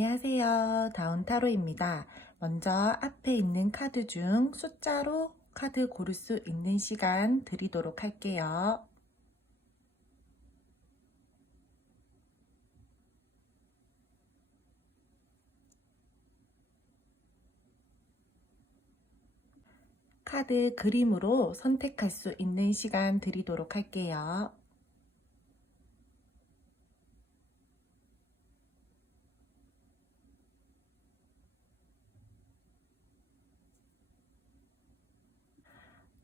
안녕하세요. 다운타로입니다. 먼저 앞에 있는 카드 중 숫자로 카드 고를 수 있는 시간 드리도록 할게요. 카드 그림으로 선택할 수 있는 시간 드리도록 할게요.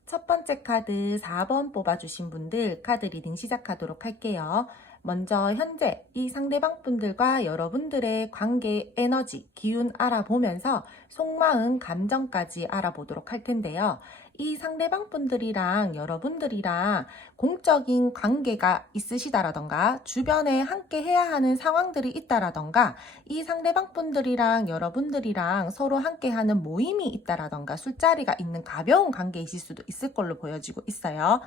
첫 번째 카드 4번 뽑아주신 분들 카드 리딩 시작하도록 할게요. 먼저 현재 이 상대방 분들과 여러분들의 관계 에너지, 기운 알아보면서 속마음, 감정까지 알아보도록 할 텐데요. 이 상대방 분들이랑 여러분들이랑 공적인 관계가 있으시다라던가 주변에 함께 해야 하는 상황들이 있다라던가 이 상대방 분들이랑 여러분들이랑 서로 함께 하는 모임이 있다라던가 술자리가 있는 가벼운 관계이실 수도 있을 걸로 보여지고 있어요.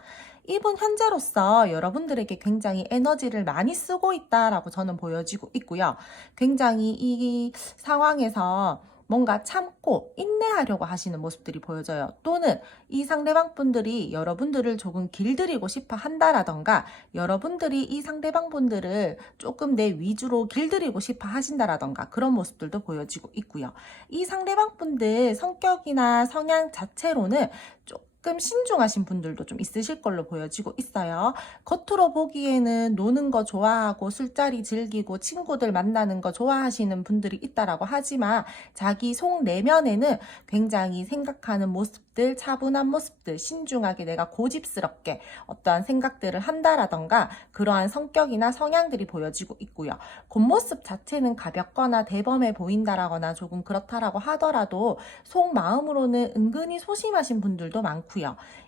이분 현재로서 여러분들에게 굉장히 에너지를 많이 쓰고 있다라고 저는 보여지고 있고요. 굉장히 이 상황에서 뭔가 참고 인내하려고 하시는 모습들이 보여져요. 또는 이 상대방 분들이 여러분들을 조금 길들이고 싶어 한다라던가 여러분들이 이 상대방 분들을 조금 내 위주로 길들이고 싶어 하신다라던가 그런 모습들도 보여지고 있고요. 이 상대방 분들 성격이나 성향 자체로는 조금 신중하신 분들도 좀 있으실 걸로 보여지고 있어요. 겉으로 보기에는 노는 거 좋아하고 술자리 즐기고 친구들 만나는 거 좋아하시는 분들이 있다라고 하지만 자기 속 내면에는 굉장히 생각하는 모습들, 차분한 모습들, 신중하게 내가 고집스럽게 어떠한 생각들을 한다라던가 그러한 성격이나 성향들이 보여지고 있고요. 겉모습 자체는 가볍거나 대범해 보인다라거나 조금 그렇다라고 하더라도 속마음으로는 은근히 소심하신 분들도 많고요.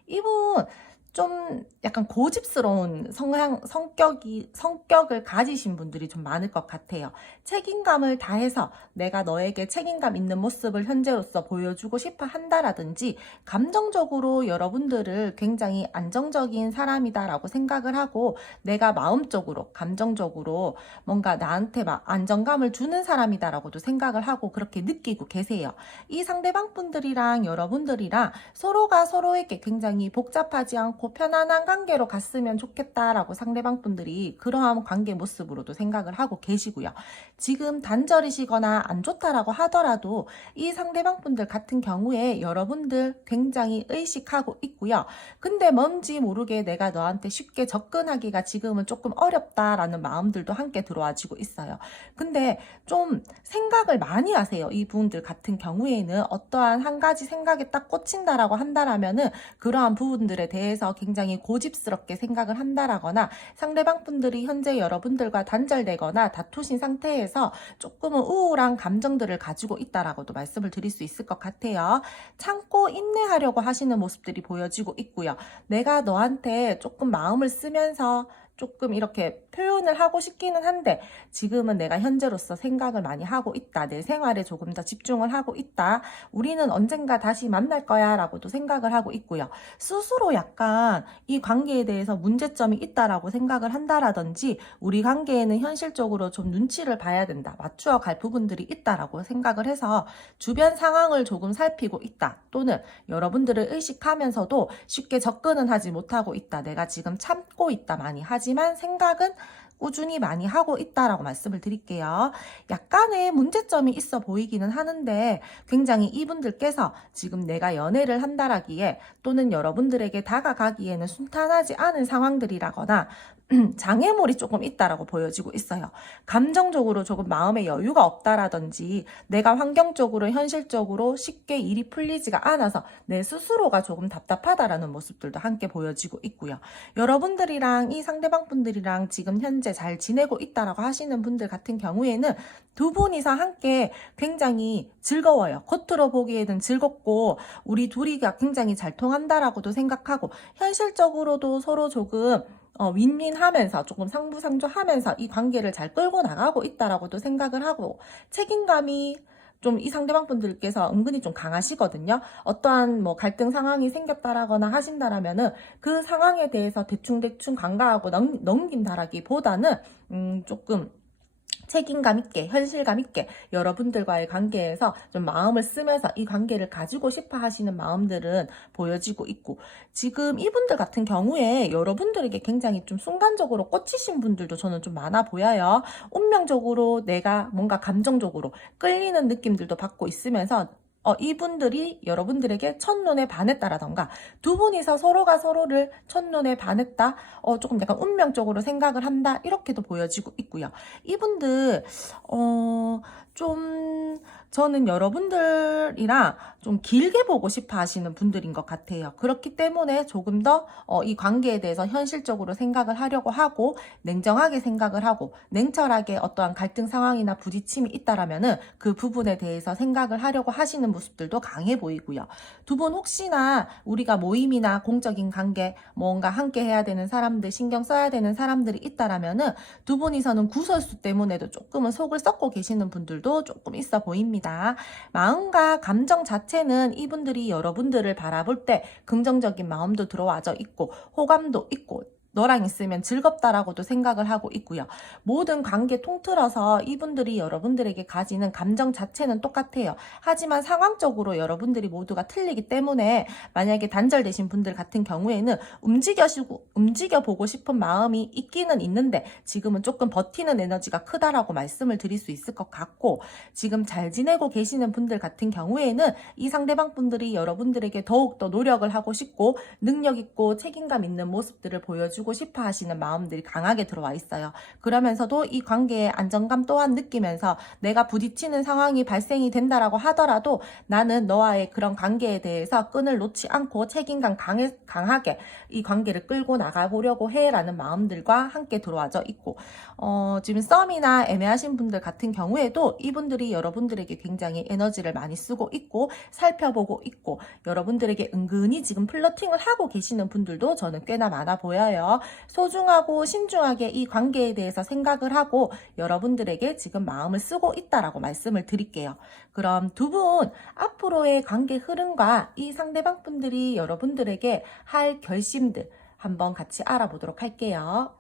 이분 좀 약간 고집스러운 성격을 가지신 분들이 좀 많을 것 같아요. 책임감을 다해서 내가 너에게 책임감 있는 모습을 현재로서 보여주고 싶어 한다라든지 감정적으로 여러분들을 굉장히 안정적인 사람이다라고 생각을 하고 내가 마음적으로 감정적으로 뭔가 나한테 막 안정감을 주는 사람이다라고도 생각을 하고 그렇게 느끼고 계세요. 이 상대방 분들이랑 여러분들이랑 서로가 서로에게 굉장히 복잡하지 않고 편안한 관계로 갔으면 좋겠다라고 상대방 분들이 그러한 관계 모습으로도 생각을 하고 계시고요. 지금 단절이시거나 안 좋다라고 하더라도 이 상대방 분들 같은 경우에 여러분들 굉장히 의식하고 있고요. 근데 뭔지 모르게 내가 너한테 쉽게 접근하기가 지금은 조금 어렵다라는 마음들도 함께 들어와지고 있어요. 근데 좀 생각을 많이 하세요. 이분들 같은 경우에는 어떠한 한 가지 생각에 딱 꽂힌다라고 한다라면은 그러한 부분들에 대해서 굉장히 고집스럽게 생각을 한다라거나 상대방 분들이 현재 여러분들과 단절되거나 다투신 상태에서 조금은 우울한 감정들을 가지고 있다라고도 말씀을 드릴 수 있을 것 같아요. 참고 인내하려고 하시는 모습들이 보여지고 있고요. 내가 너한테 조금 마음을 쓰면서 조금 이렇게 표현을 하고 싶기는 한데 지금은 내가 현재로서 생각을 많이 하고 있다. 내 생활에 조금 더 집중을 하고 있다. 우리는 언젠가 다시 만날 거야 라고도 생각을 하고 있고요. 스스로 약간 이 관계에 대해서 문제점이 있다라고 생각을 한다라든지 우리 관계에는 현실적으로 좀 눈치를 봐야 된다. 맞추어 갈 부분들이 있다라고 생각을 해서 주변 상황을 조금 살피고 있다. 또는 여러분들을 의식하면서도 쉽게 접근은 하지 못하고 있다. 내가 지금 참고 있다 많이 하지만 생각은 꾸준히 많이 하고 있다라고 말씀을 드릴게요. 약간의 문제점이 있어 보이기는 하는데 굉장히 이분들께서 지금 내가 연애를 한다라기에 또는 여러분들에게 다가가기에는 순탄하지 않은 상황들이라거나 장애물이 조금 있다라고 보여지고 있어요. 감정적으로 조금 마음의 여유가 없다라든지 내가 환경적으로 현실적으로 쉽게 일이 풀리지가 않아서 내 스스로가 조금 답답하다라는 모습들도 함께 보여지고 있고요. 여러분들이랑 이 상대방 분들이랑 지금 현재 잘 지내고 있다라고 하시는 분들 같은 경우에는 두 분이서 함께 굉장히 즐거워요. 겉으로 보기에는 즐겁고 우리 둘이가 굉장히 잘 통한다라고도 생각하고 현실적으로도 서로 조금 윈윈하면서 조금 상부상조하면서 이 관계를 잘 끌고 나가고 있다라고도 생각을 하고 책임감이 좀 이 상대방 분들께서 은근히 좀 강하시거든요. 어떠한 뭐 갈등 상황이 생겼다라거나 하신다라면은 그 상황에 대해서 대충대충 간과하고 넘긴다라기보다는 조금 책임감 있게, 현실감 있게 여러분들과의 관계에서 좀 마음을 쓰면서 이 관계를 가지고 싶어 하시는 마음들은 보여지고 있고, 지금 이분들 같은 경우에 여러분들에게 굉장히 좀 순간적으로 꽂히신 분들도 저는 좀 많아 보여요. 운명적으로 내가 뭔가 감정적으로 끌리는 느낌들도 받고 있으면서 이분들이 여러분들에게 첫눈에 반했다라던가, 두 분이서 서로가 서로를 첫눈에 반했다, 조금 약간 운명적으로 생각을 한다, 이렇게도 보여지고 있고요. 이분들, 좀, 저는 여러분들이랑 좀 길게 보고 싶어 하시는 분들인 것 같아요. 그렇기 때문에 조금 더, 이 관계에 대해서 현실적으로 생각을 하려고 하고, 냉정하게 생각을 하고, 냉철하게 어떠한 갈등 상황이나 부딪힘이 있다라면은 그 부분에 대해서 생각을 하려고 하시는 모습들도 강해 보이고요. 두 분 혹시나 우리가 모임이나 공적인 관계, 뭔가 함께 해야 되는 사람들, 신경 써야 되는 사람들이 있다라면은 두 분이서는 구설수 때문에도 조금은 속을 썩고 계시는 분들도 조금 있어 보입니다. 마음과 감정 자체는 이분들이 여러분들을 바라볼 때 긍정적인 마음도 들어와져 있고, 호감도 있고, 너랑 있으면 즐겁다라고도 생각을 하고 있고요. 모든 관계 통틀어서 이분들이 여러분들에게 가지는 감정 자체는 똑같아요. 하지만 상황적으로 여러분들이 모두가 틀리기 때문에, 만약에 단절되신 분들 같은 경우에는 움직여보고 싶은 마음이 있기는 있는데 지금은 조금 버티는 에너지가 크다라고 말씀을 드릴 수 있을 것 같고, 지금 잘 지내고 계시는 분들 같은 경우에는 이 상대방 분들이 여러분들에게 더욱더 노력을 하고 싶고 능력 있고 책임감 있는 모습들을 보여주고 싶어 하시는 마음들이 강하게 들어와 있어요. 그러면서도 이 관계의 안정감 또한 느끼면서, 내가 부딪히는 상황이 발생이 된다라고 하더라도 나는 너와의 그런 관계에 대해서 끈을 놓지 않고 책임감 강하게 이 관계를 끌고 나가보려고 해라는 마음들과 함께 들어와져 있고, 지금 썸이나 애매하신 분들 같은 경우에도 이분들이 여러분들에게 굉장히 에너지를 많이 쓰고 있고 살펴보고 있고, 여러분들에게 은근히 지금 플러팅을 하고 계시는 분들도 저는 꽤나 많아 보여요. 소중하고 신중하게 이 관계에 대해서 생각을 하고 여러분들에게 지금 마음을 쓰고 있다라고 말씀을 드릴게요. 그럼 두 분 앞으로의 관계 흐름과 이 상대방 분들이 여러분들에게 할 결심들 한번 같이 알아보도록 할게요.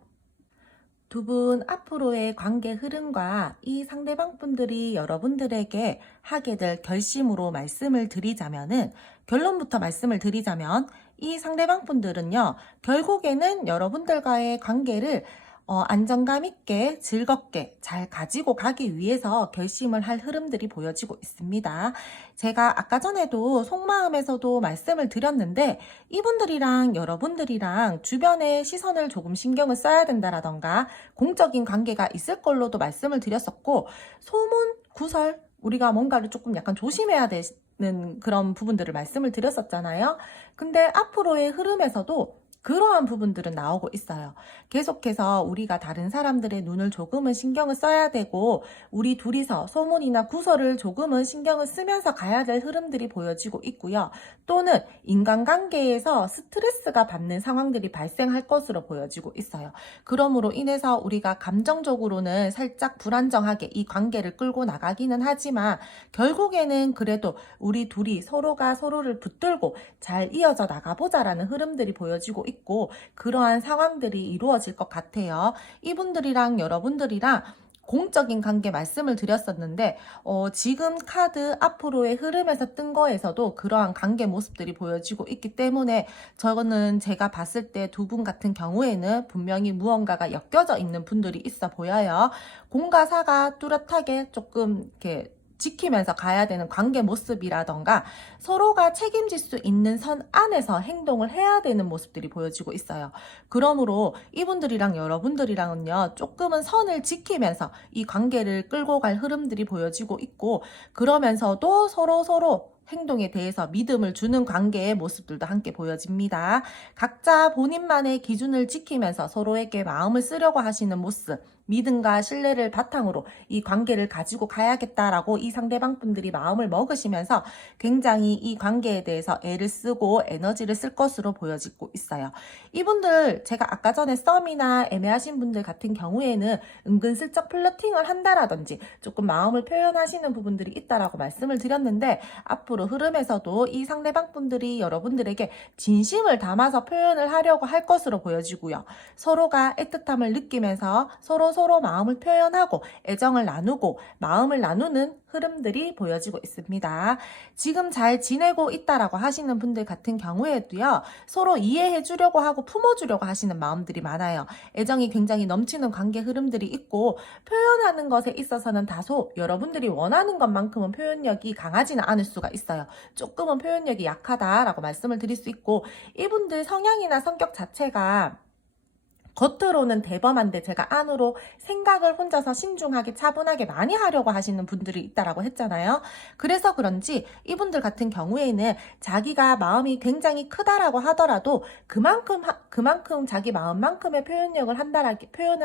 두 분 앞으로의 관계 흐름과 이 상대방 분들이 여러분들에게 하게 될 결심으로 말씀을 드리자면은, 결론부터 말씀을 드리자면, 이 상대방 분들은요, 결국에는 여러분들과의 관계를 안정감 있게 즐겁게 잘 가지고 가기 위해서 결심을 할 흐름들이 보여지고 있습니다. 제가 아까 전에도 속마음에서도 말씀을 드렸는데, 이분들이랑 여러분들이랑 주변의 시선을 조금 신경을 써야 된다라던가 공적인 관계가 있을 걸로도 말씀을 드렸었고, 소문, 구설, 우리가 뭔가를 조금 약간 조심해야 되는 그런 부분들을 말씀을 드렸었잖아요. 근데 앞으로의 흐름에서도 그러한 부분들은 나오고 있어요. 계속해서 우리가 다른 사람들의 눈을 조금은 신경을 써야 되고, 우리 둘이서 소문이나 구설을 조금은 신경을 쓰면서 가야 될 흐름들이 보여지고 있고요. 또는 인간관계에서 스트레스가 받는 상황들이 발생할 것으로 보여지고 있어요. 그러므로 인해서 우리가 감정적으로는 살짝 불안정하게 이 관계를 끌고 나가기는 하지만, 결국에는 그래도 우리 둘이 서로가 서로를 붙들고 잘 이어져 나가보자라는 흐름들이 보여지고 있고, 그러한 상황들이 이루어질 것 같아요. 이분들이랑 여러분들이랑 공적인 관계 말씀을 드렸었는데, 지금 카드 앞으로의 흐름에서 뜬 거에서도 그러한 관계 모습들이 보여지고 있기 때문에, 저는 제가 봤을 때 두 분 같은 경우에는 분명히 무언가가 엮여져 있는 분들이 있어 보여요. 공과 사가 뚜렷하게 조금 이렇게 지키면서 가야 되는 관계 모습이라던가, 서로가 책임질 수 있는 선 안에서 행동을 해야 되는 모습들이 보여지고 있어요. 그러므로 이분들이랑 여러분들이랑은요, 조금은 선을 지키면서 이 관계를 끌고 갈 흐름들이 보여지고 있고, 그러면서도 서로 행동에 대해서 믿음을 주는 관계의 모습들도 함께 보여집니다. 각자 본인만의 기준을 지키면서 서로에게 마음을 쓰려고 하시는 모습, 믿음과 신뢰를 바탕으로 이 관계를 가지고 가야겠다라고 이 상대방 분들이 마음을 먹으시면서 굉장히 이 관계에 대해서 애를 쓰고 에너지를 쓸 것으로 보여지고 있어요. 이분들, 제가 아까 전에 썸이나 애매하신 분들 같은 경우에는 은근슬쩍 플러팅을 한다라든지 조금 마음을 표현하시는 부분들이 있다라고 말씀을 드렸는데, 앞으로 긍정적으로 흐름에서도 이 상대방 분들이 여러분들에게 진심을 담아서 표현을 하려고 할 것으로 보여지고요. 서로가 애틋함을 느끼면서 서로 마음을 표현하고 애정을 나누고 마음을 나누는 흐름들이 보여지고 있습니다. 지금 잘 지내고 있다라고 하시는 분들 같은 경우에도요, 서로 이해해 주려고 하고 품어주려고 하시는 마음들이 많아요. 애정이 굉장히 넘치는 관계 흐름들이 있고, 표현하는 것에 있어서는 다소 여러분들이 원하는 것만큼은 표현력이 강하지는 않을 수가 있어요. 조금은 표현력이 약하다라고 말씀을 드릴 수 있고, 이분들 성향이나 성격 자체가 겉으로는 대범한데 제가 안으로 생각을 혼자서 신중하게 차분하게 많이 하려고 하시는 분들이 있다라고 했잖아요. 그래서 그런지 이분들 같은 경우에는 자기가 마음이 굉장히 크다라고 하더라도 그만큼 자기 마음만큼의 표현을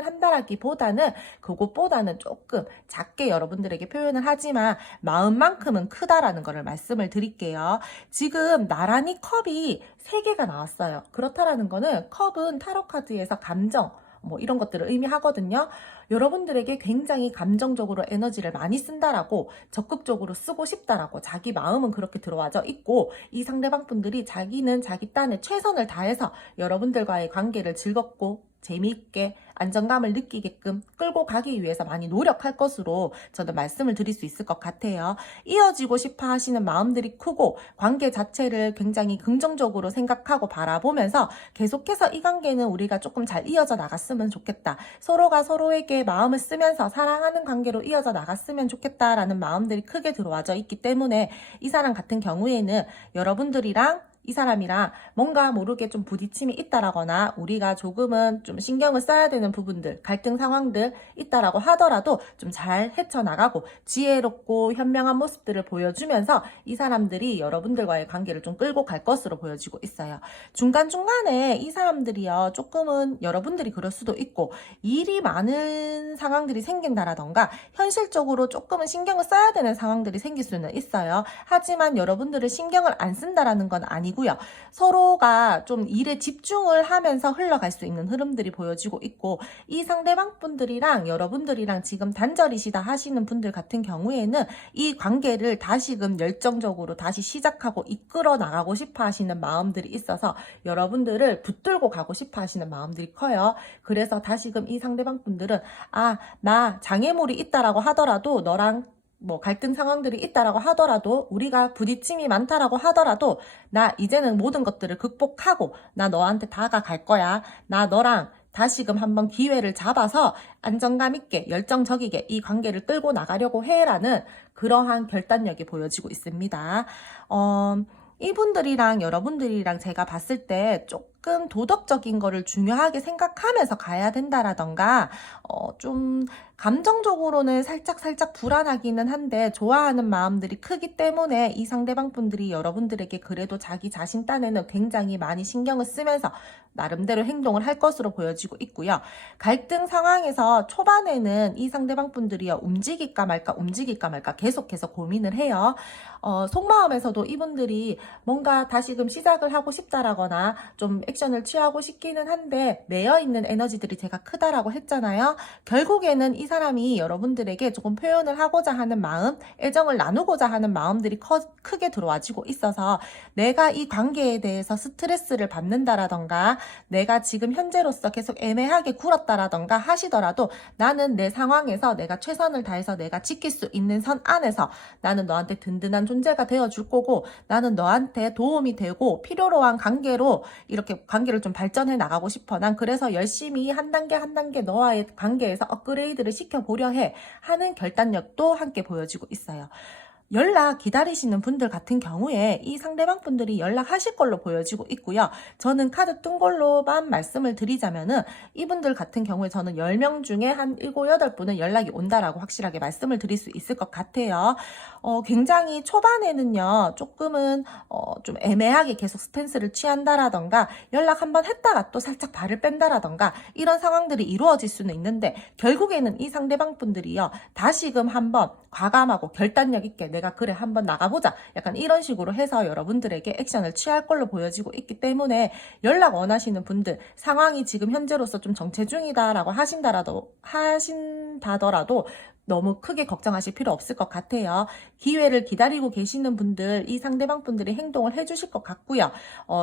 한다라기보다는 그것보다는 조금 작게 여러분들에게 표현을 하지만 마음만큼은 크다라는 것을 말씀을 드릴게요. 지금 나란히 컵이 3개가 나왔어요. 그렇다라는 거는 컵은 타로 카드에서 감정, 뭐 이런 것들을 의미하거든요. 여러분들에게 굉장히 감정적으로 에너지를 많이 쓴다라고, 적극적으로 쓰고 싶다라고 자기 마음은 그렇게 들어와져 있고, 이 상대방 분들이 자기는 자기 딴에 최선을 다해서 여러분들과의 관계를 즐겁고 재미있게 안정감을 느끼게끔 끌고 가기 위해서 많이 노력할 것으로 저는 말씀을 드릴 수 있을 것 같아요. 이어지고 싶어 하시는 마음들이 크고 관계 자체를 굉장히 긍정적으로 생각하고 바라보면서 계속해서 이 관계는 우리가 조금 잘 이어져 나갔으면 좋겠다. 서로가 서로에게 마음을 쓰면서 사랑하는 관계로 이어져 나갔으면 좋겠다라는 마음들이 크게 들어와져 있기 때문에 이 사람 같은 경우에는 여러분들이랑 이 사람이랑 뭔가 모르게 좀 부딪힘이 있다라거나 우리가 조금은 좀 신경을 써야 되는 부분들, 갈등 상황들 있다라고 하더라도 좀 잘 헤쳐나가고 지혜롭고 현명한 모습들을 보여주면서 이 사람들이 여러분들과의 관계를 좀 끌고 갈 것으로 보여지고 있어요. 중간중간에 이 사람들이요, 조금은 여러분들이 그럴 수도 있고 일이 많은 상황들이 생긴다라던가 현실적으로 조금은 신경을 써야 되는 상황들이 생길 수는 있어요. 하지만 여러분들을 신경을 안 쓴다라는 건 아니고 서로가 좀 일에 집중을 하면서 흘러갈 수 있는 흐름들이 보여지고 있고, 이 상대방 분들이랑 여러분들이랑 지금 단절이시다 하시는 분들 같은 경우에는 이 관계를 다시금 열정적으로 다시 시작하고 이끌어 나가고 싶어 하시는 마음들이 있어서 여러분들을 붙들고 가고 싶어 하시는 마음들이 커요. 그래서 다시금 이 상대방 분들은 나 장애물이 있다라고 하더라도 너랑 뭐 갈등 상황들이 있다라고 하더라도 우리가 부딪힘이 많다라고 하더라도 나 이제는 모든 것들을 극복하고 나 너한테 다가갈 거야. 나 너랑 다시금 한번 기회를 잡아서 안정감 있게 열정적이게 이 관계를 끌고 나가려고 해라는 그러한 결단력이 보여지고 있습니다. 이분들이랑 여러분들이랑 제가 봤을 때 조금 도덕적인 거를 중요하게 생각하면서 가야 된다라던가 좀 감정적으로는 살짝 불안하기는 한데 좋아하는 마음들이 크기 때문에 이 상대방 분들이 여러분들에게 그래도 자기 자신 딴에는 굉장히 많이 신경을 쓰면서 나름대로 행동을 할 것으로 보여지고 있고요. 갈등 상황에서 초반에는 이 상대방 분들이요, 움직일까 말까 계속해서 고민을 해요. 속마음에서도 이분들이 뭔가 다시금 시작을 하고 싶다라거나 좀 액션을 취하고 싶기는 한데 매여있는 에너지들이 제가 크다라고 했잖아요. 결국에는 이 사람이 여러분들에게 조금 표현을 하고자 하는 마음, 애정을 나누고자 하는 마음들이 크게 들어와지고 있어서 내가 이 관계에 대해서 스트레스를 받는다라던가 내가 지금 현재로서 계속 애매하게 굴었다라던가 하시더라도 나는 내 상황에서 내가 최선을 다해서 내가 지킬 수 있는 선 안에서 나는 너한테 든든한 존재가 되어줄 거고 나는 너한테 도움이 되고 필요로 한 관계로 이렇게 관계를 좀 발전해 나가고 싶어. 난 그래서 열심히 한 단계 한 단계 너와의 관계에서 업그레이드를 시켜보려 해 하는 결단력도 함께 보여지고 있어요. 연락 기다리시는 분들 같은 경우에 이 상대방 분들이 연락하실 걸로 보여지고 있고요. 저는 카드 뜬 걸로만 말씀을 드리자면은 이분들 같은 경우에 저는 10명 중에 한 7, 8분은 연락이 온다라고 확실하게 말씀을 드릴 수 있을 것 같아요. 굉장히 초반에는요, 조금은 좀 애매하게 계속 스탠스를 취한다라던가 연락 한번 했다가 또 살짝 발을 뺀다라던가 이런 상황들이 이루어질 수는 있는데 결국에는 이 상대방 분들이요, 다시금 한번 과감하고 결단력 있게 내가 그래 한번 나가보자 약간 이런 식으로 해서 여러분들에게 액션을 취할 걸로 보여지고 있기 때문에 연락 원하시는 분들, 상황이 지금 현재로서 좀 정체 중이다라고 하신다더라도 너무 크게 걱정하실 필요 없을 것 같아요. 기회를 기다리고 계시는 분들, 이 상대방 분들이 행동을 해주실 것 같고요.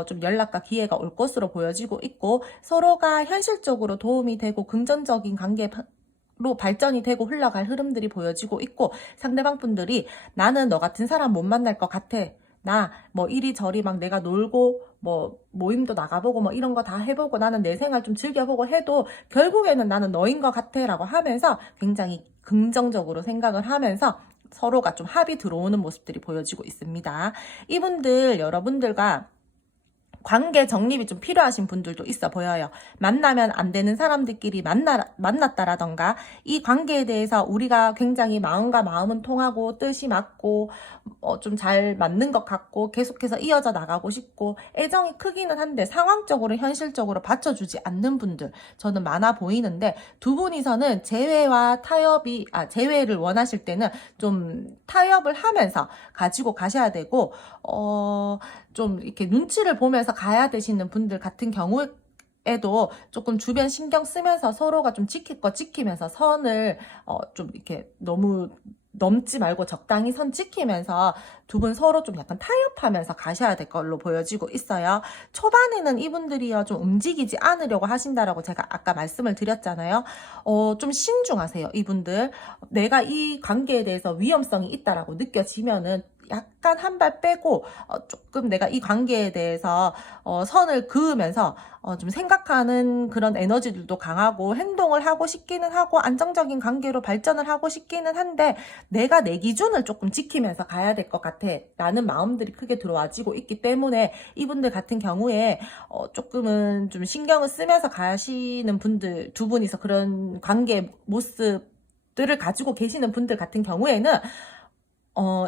좀 연락과 기회가 올 것으로 보여지고 있고, 서로가 현실적으로 도움이 되고 긍정적인 관계로 발전이 되고 흘러갈 흐름들이 보여지고 있고, 상대방 분들이 나는 너 같은 사람 못 만날 것 같아. 나 뭐 이리저리 막 내가 놀고 뭐 모임도 나가보고 뭐 이런 거 다 해보고 나는 내 생활 좀 즐겨보고 해도 결국에는 나는 너인 것 같아 라고 하면서 굉장히 긍정적으로 생각을 하면서 서로가 좀 합이 들어오는 모습들이 보여지고 있습니다. 이분들 여러분들과 관계 정립이 좀 필요하신 분들도 있어 보여요. 만나면 안 되는 사람들끼리 만났다라던가, 이 관계에 대해서 우리가 굉장히 마음과 마음은 통하고 뜻이 맞고 좀 잘 맞는 것 같고 계속해서 이어져 나가고 싶고 애정이 크기는 한데 상황적으로 현실적으로 받쳐주지 않는 분들 저는 많아 보이는데, 두 분이서는 재회를 원하실 때는 좀 타협을 하면서 가지고 가셔야 되고, 좀 이렇게 눈치를 보면서 가야 되시는 분들 같은 경우에도 조금 주변 신경 쓰면서 서로가 좀 지킬 거 지키면서 선을 좀 이렇게 너무 넘지 말고 적당히 선 지키면서 두 분 서로 좀 약간 타협하면서 가셔야 될 걸로 보여지고 있어요. 초반에는 이분들이요 좀 움직이지 않으려고 하신다라고 제가 아까 말씀을 드렸잖아요. 좀 신중하세요, 이분들. 내가 이 관계에 대해서 위험성이 있다라고 느껴지면은 약간 한 발 빼고 조금 내가 이 관계에 대해서 선을 그으면서 좀 생각하는 그런 에너지들도 강하고 행동을 하고 싶기는 하고 안정적인 관계로 발전을 하고 싶기는 한데, 내가 내 기준을 조금 지키면서 가야 될 것 같아 라는 마음들이 크게 들어와지고 있기 때문에, 이분들 같은 경우에 조금은 좀 신경을 쓰면서 가시는 분들, 두 분이서 그런 관계 모습들을 가지고 계시는 분들 같은 경우에는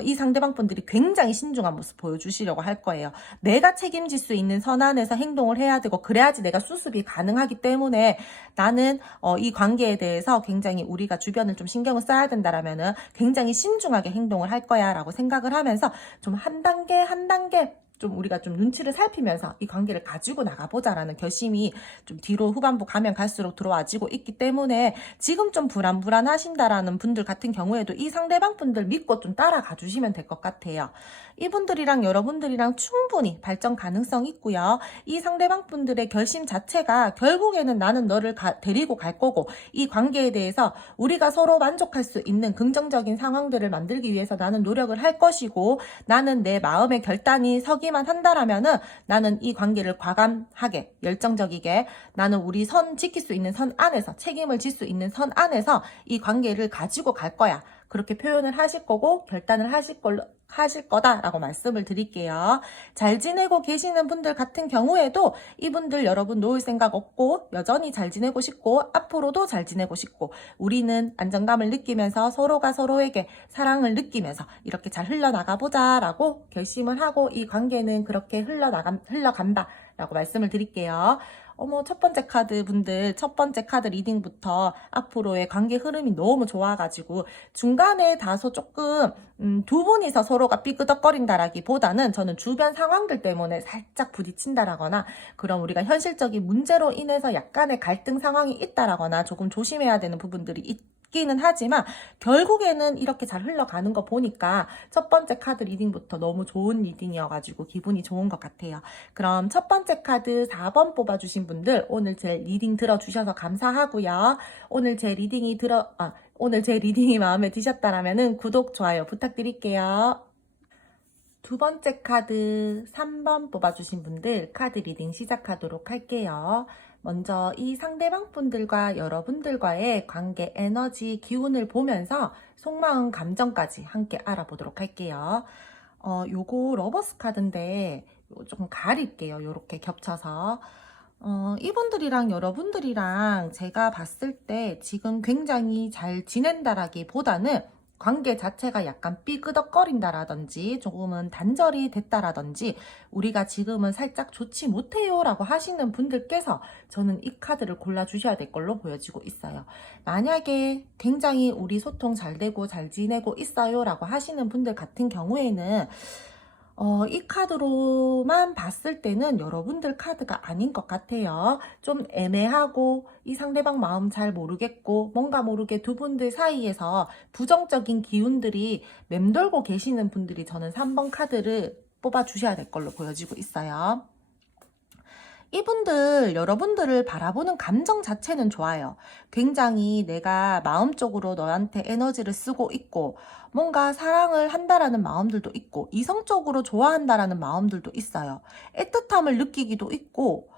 이 상대방 분들이 굉장히 신중한 모습 보여주시려고 할 거예요. 내가 책임질 수 있는 선 안에서 행동을 해야 되고, 그래야지 내가 수습이 가능하기 때문에 나는 이 관계에 대해서 굉장히 우리가 주변을 좀 신경을 써야 된다라면은 굉장히 신중하게 행동을 할 거야 라고 생각을 하면서 좀 한 단계 한 단계 좀 우리가 좀 눈치를 살피면서 이 관계를 가지고 나가보자라는 결심이 좀 뒤로 후반부 가면 갈수록 들어와지고 있기 때문에, 지금 좀 불안하신다라는 분들 같은 경우에도 이 상대방 분들 믿고 좀 따라가 주시면 될 것 같아요. 이분들이랑 여러분들이랑 충분히 발전 가능성 있고요. 이 상대방 분들의 결심 자체가 결국에는 나는 너를 데리고 갈 거고, 이 관계에 대해서 우리가 서로 만족할 수 있는 긍정적인 상황들을 만들기 위해서 나는 노력을 할 것이고, 나는 내 마음의 결단이 서기만 한다라면은 나는 이 관계를 과감하게 열정적이게 나는 우리 선 지킬 수 있는 선 안에서 책임을 질 수 있는 선 안에서 이 관계를 가지고 갈 거야. 그렇게 표현을 하실 거고 결단을 하실 거다라고 말씀을 드릴게요. 잘 지내고 계시는 분들 같은 경우에도 이분들 여러분 놓을 생각 없고 여전히 잘 지내고 싶고 앞으로도 잘 지내고 싶고, 우리는 안정감을 느끼면서 서로가 서로에게 사랑을 느끼면서 이렇게 잘 흘러나가 보자라고 결심을 하고 이 관계는 그렇게 흘러간다라고 말씀을 드릴게요. 첫 번째 카드 분들, 첫 번째 카드 리딩부터 앞으로의 관계 흐름이 너무 좋아가지고 중간에 다소 조금 두 분이서 서로가 삐끄덕거린다라기보다는 저는 주변 상황들 때문에 살짝 부딪힌다라거나, 그럼 우리가 현실적인 문제로 인해서 약간의 갈등 상황이 있다라거나 조금 조심해야 되는 부분들이 있기는 하지만, 결국에는 이렇게 잘 흘러가는 거 보니까 첫 번째 카드 리딩부터 너무 좋은 리딩이어가지고 기분이 좋은 것 같아요. 그럼 첫 번째 카드 4번 뽑아주신 분들, 오늘 제 리딩 들어주셔서 감사하고요. 오늘 제 리딩이 마음에 드셨다라면 구독, 좋아요 부탁드릴게요. 두 번째 카드 3번 뽑아주신 분들 카드 리딩 시작하도록 할게요. 먼저 이 상대방 분들과 여러분들과의 관계 에너지 기운을 보면서 속마음 감정까지 함께 알아보도록 할게요. 요거 러버스 카드인데 조금 가릴게요. 요렇게 겹쳐서. 이분들이랑 여러분들이랑 제가 봤을 때 지금 굉장히 잘 지낸다라기보다는 관계 자체가 약간 삐그덕거린다라든지 조금은 단절이 됐다라든지 우리가 지금은 살짝 좋지 못해요 라고 하시는 분들께서 저는 이 카드를 골라주셔야 될 걸로 보여지고 있어요. 만약에 굉장히 우리 소통 잘 되고 잘 지내고 있어요 라고 하시는 분들 같은 경우에는 이 카드로만 봤을 때는 여러분들 카드가 아닌 것 같아요. 좀 애매하고 이 상대방 마음 잘 모르겠고 뭔가 모르게 두 분들 사이에서 부정적인 기운들이 맴돌고 계시는 분들이 저는 3번 카드를 뽑아 주셔야 될 걸로 보여지고 있어요. 이분들, 여러분들을 바라보는 감정 자체는 좋아요. 굉장히 내가 마음적으로 너한테 에너지를 쓰고 있고, 뭔가 사랑을 한다라는 마음들도 있고, 이성적으로 좋아한다라는 마음들도 있어요. 애틋함을 느끼기도 있고,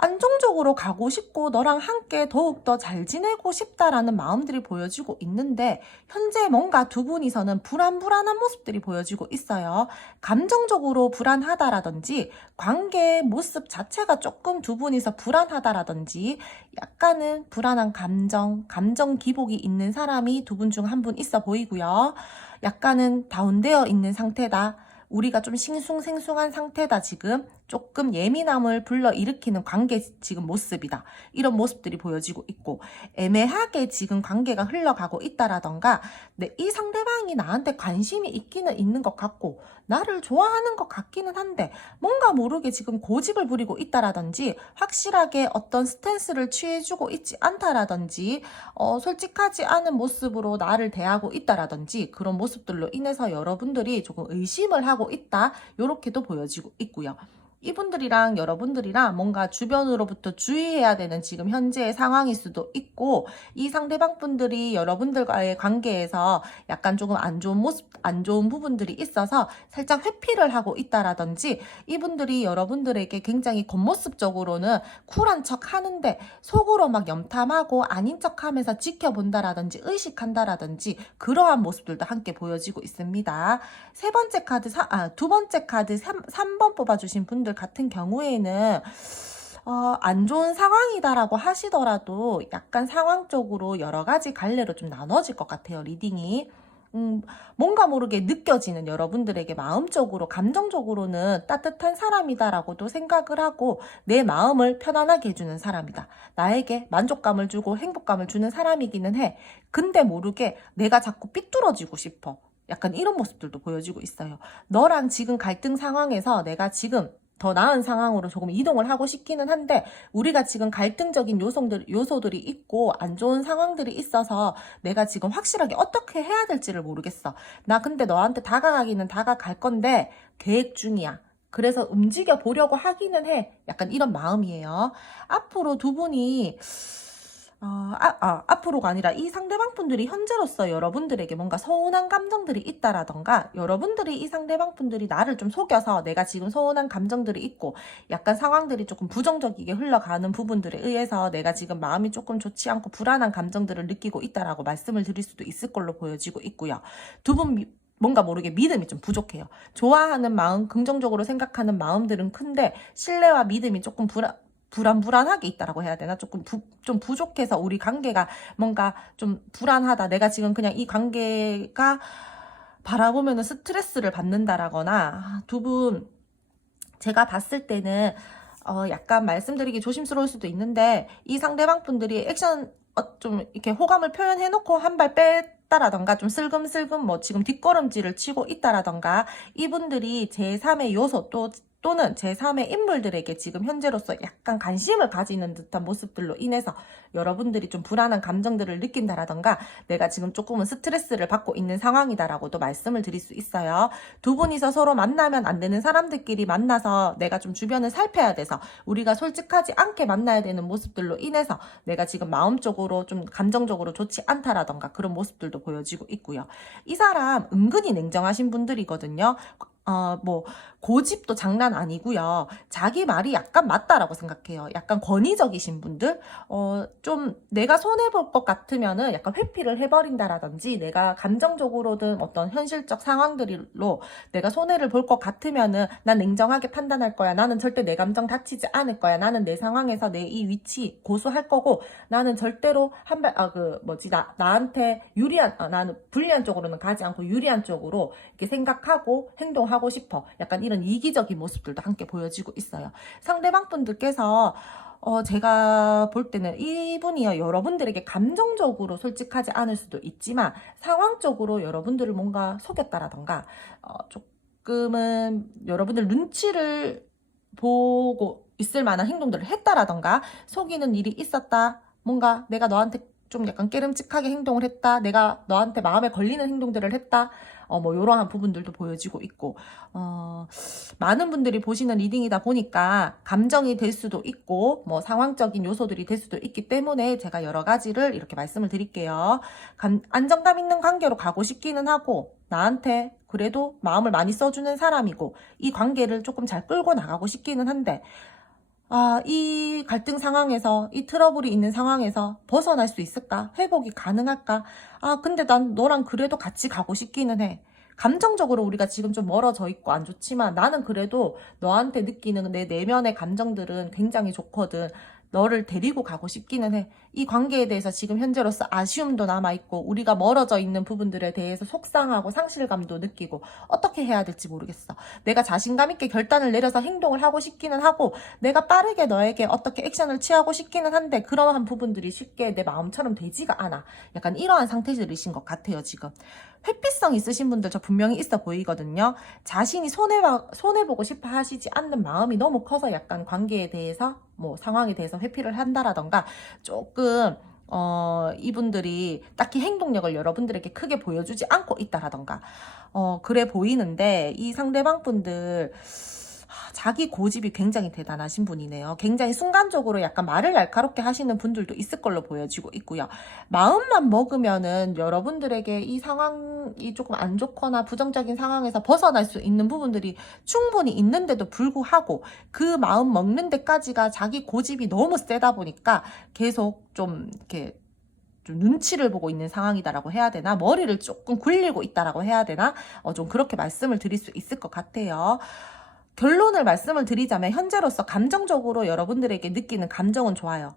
안정적으로 가고 싶고 너랑 함께 더욱더 잘 지내고 싶다라는 마음들이 보여지고 있는데 현재 뭔가 두 분이서는 불안한 모습들이 보여지고 있어요. 감정적으로 불안하다라든지 관계 모습 자체가 조금 두 분이서 불안하다라든지 약간은 불안한 감정 기복이 있는 사람이 두 분 중 한 분 있어 보이고요. 약간은 다운되어 있는 상태다. 우리가 좀 싱숭생숭한 상태다. 지금 조금 예민함을 불러일으키는 관계 지금 모습이다. 이런 모습들이 보여지고 있고 애매하게 지금 관계가 흘러가고 있다라던가 이 상대방이 나한테 관심이 있기는 있는 것 같고 나를 좋아하는 것 같기는 한데 뭔가 모르게 지금 고집을 부리고 있다라든지 확실하게 어떤 스탠스를 취해주고 있지 않다라든지 솔직하지 않은 모습으로 나를 대하고 있다라든지 그런 모습들로 인해서 여러분들이 조금 의심을 하고 있다. 이렇게도 보여지고 있고요. 이분들이랑 여러분들이랑 뭔가 주변으로부터 주의해야 되는 지금 현재의 상황일 수도 있고 이 상대방 분들이 여러분들과의 관계에서 약간 조금 안 좋은 모습, 안 좋은 부분들이 있어서 살짝 회피를 하고 있다라든지 이분들이 여러분들에게 굉장히 겉모습적으로는 쿨한 척 하는데 속으로 막 염탐하고 아닌 척 하면서 지켜본다라든지 의식한다라든지 그러한 모습들도 함께 보여지고 있습니다. 세 번째 카드, 두 번째 카드 3번 뽑아주신 분들 같은 경우에는 안 좋은 상황이다라고 하시더라도 약간 상황적으로 여러 가지 갈래로 좀 나눠질 것 같아요, 리딩이. 뭔가 모르게 느껴지는 여러분들에게 마음적으로, 감정적으로는 따뜻한 사람이다라고도 생각을 하고 내 마음을 편안하게 해주는 사람이다. 나에게 만족감을 주고 행복감을 주는 사람이기는 해. 근데 모르게 내가 자꾸 삐뚤어지고 싶어. 약간 이런 모습들도 보여지고 있어요. 너랑 지금 갈등 상황에서 내가 지금 더 나은 상황으로 조금 이동을 하고 싶기는 한데 우리가 지금 갈등적인 요소들이 있고 안 좋은 상황들이 있어서 내가 지금 확실하게 어떻게 해야 될지를 모르겠어. 나 근데 너한테 다가가기는 다가갈 건데 계획 중이야. 그래서 움직여 보려고 하기는 해. 약간 이런 마음이에요. 앞으로 두 분이 앞으로가 아니라 이 상대방 분들이 현재로서 여러분들에게 뭔가 서운한 감정들이 있다라던가 여러분들이 이 상대방 분들이 나를 좀 속여서 내가 지금 서운한 감정들이 있고 약간 상황들이 조금 부정적이게 흘러가는 부분들에 의해서 내가 지금 마음이 조금 좋지 않고 불안한 감정들을 느끼고 있다라고 말씀을 드릴 수도 있을 걸로 보여지고 있고요. 두 분 뭔가 모르게 믿음이 좀 부족해요. 좋아하는 마음, 긍정적으로 생각하는 마음들은 큰데 신뢰와 믿음이 조금 불안하게 있다라고 해야 되나? 좀 부족해서 우리 관계가 뭔가 좀 불안하다. 내가 지금 그냥 이 관계가 바라보면 스트레스를 받는다라거나 두 분 제가 봤을 때는 약간 말씀드리기 조심스러울 수도 있는데 이 상대방 분들이 액션 좀 이렇게 호감을 표현해놓고 한 발 뺐다라던가 좀 슬금슬금 뭐 지금 뒷걸음질을 치고 있다라던가 이분들이 제3의 요소 또는 제3의 인물들에게 지금 현재로서 약간 관심을 가지는 듯한 모습들로 인해서 여러분들이 좀 불안한 감정들을 느낀다라던가 내가 지금 조금은 스트레스를 받고 있는 상황이다라고도 말씀을 드릴 수 있어요. 두 분이서 서로 만나면 안 되는 사람들끼리 만나서 내가 좀 주변을 살펴야 돼서 우리가 솔직하지 않게 만나야 되는 모습들로 인해서 내가 지금 마음적으로 좀 감정적으로 좋지 않다라던가 그런 모습들도 보여지고 있고요. 이 사람 은근히 냉정하신 분들이거든요. 뭐 고집도 장난 아니고요. 자기 말이 약간 맞다라고 생각해요. 약간 권위적이신 분들, 좀 내가 손해볼 것 같으면은 약간 회피를 해버린다라든지 내가 감정적으로든 어떤 현실적 상황들로 내가 손해를 볼 것 같으면은 난 냉정하게 판단할 거야. 나는 절대 내 감정 다치지 않을 거야. 나는 내 상황에서 내 이 위치 고수할 거고 나는 절대로 나한테 유리한, 나는 불리한 쪽으로는 가지 않고 유리한 쪽으로 이렇게 생각하고 행동하고 싶어. 약간 이런 이기적인 모습들도 함께 보여지고 있어요. 상대방 분들께서 제가 볼 때는 이분이요 여러분들에게 감정적으로 솔직하지 않을 수도 있지만 상황적으로 여러분들을 뭔가 속였다라던가 조금은 여러분들 눈치를 보고 있을 만한 행동들을 했다라던가, 속이는 일이 있었다, 뭔가 내가 너한테 좀 약간 깨름직하게 행동을 했다, 내가 너한테 마음에 걸리는 행동들을 했다, 뭐 이러한 부분들도 보여지고 있고, 많은 분들이 보시는 리딩이다 보니까 감정이 될 수도 있고 뭐 상황적인 요소들이 될 수도 있기 때문에 제가 여러 가지를 이렇게 말씀을 드릴게요. 안정감 있는 관계로 가고 싶기는 하고, 나한테 그래도 마음을 많이 써주는 사람이고, 이 관계를 조금 잘 끌고 나가고 싶기는 한데, 이 갈등 상황에서, 이 트러블이 있는 상황에서 벗어날 수 있을까? 회복이 가능할까? 근데 난 너랑 그래도 같이 가고 싶기는 해. 감정적으로 우리가 지금 좀 멀어져 있고 안 좋지만, 나는 그래도 너한테 느끼는 내 내면의 감정들은 굉장히 좋거든. 너를 데리고 가고 싶기는 해. 이 관계에 대해서 지금 현재로서 아쉬움도 남아있고, 우리가 멀어져 있는 부분들에 대해서 속상하고 상실감도 느끼고, 어떻게 해야 될지 모르겠어. 내가 자신감 있게 결단을 내려서 행동을 하고 싶기는 하고, 내가 빠르게 너에게 어떻게 액션을 취하고 싶기는 한데, 그러한 부분들이 쉽게 내 마음처럼 되지가 않아. 약간 이러한 상태들이신 것 같아요, 지금. 회피성 있으신 분들 저 분명히 있어 보이거든요. 자신이 손해보고 싶어 하시지 않는 마음이 너무 커서 약간 관계에 대해서, 뭐 상황에 대해서 회피를 한다라던가, 조금 이분들이 딱히 행동력을 여러분들에게 크게 보여주지 않고 있다라던가, 그래 보이는데, 이 상대방 분들 자기 고집이 굉장히 대단하신 분이네요. 굉장히 순간적으로 약간 말을 날카롭게 하시는 분들도 있을 걸로 보여지고 있고요. 마음만 먹으면은 여러분들에게 이 상황이 조금 안 좋거나 부정적인 상황에서 벗어날 수 있는 부분들이 충분히 있는데도 불구하고, 그 마음 먹는 데까지가 자기 고집이 너무 세다 보니까 계속 좀 이렇게 좀 눈치를 보고 있는 상황이다라고 해야 되나, 머리를 조금 굴리고 있다라고 해야 되나, 좀 그렇게 말씀을 드릴 수 있을 것 같아요. 결론을 말씀을 드리자면, 현재로서 감정적으로 여러분들에게 느끼는 감정은 좋아요.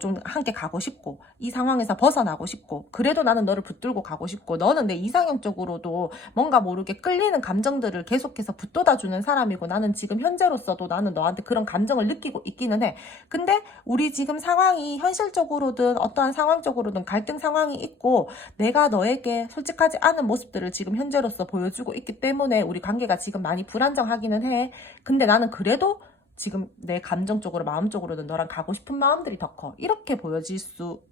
좀 함께 가고 싶고, 이 상황에서 벗어나고 싶고, 그래도 나는 너를 붙들고 가고 싶고, 너는 내 이상형적으로도 뭔가 모르게 끌리는 감정들을 계속해서 붙돋아주는 사람이고, 나는 지금 현재로서도 나는 너한테 그런 감정을 느끼고 있기는 해. 근데 우리 지금 상황이 현실적으로든 어떠한 상황적으로든 갈등 상황이 있고, 내가 너에게 솔직하지 않은 모습들을 지금 현재로서 보여주고 있기 때문에 우리 관계가 지금 많이 불안정하기는 해. 근데 나는 그래도 지금 내 감정적으로, 마음적으로는 너랑 가고 싶은 마음들이 더 커. 이렇게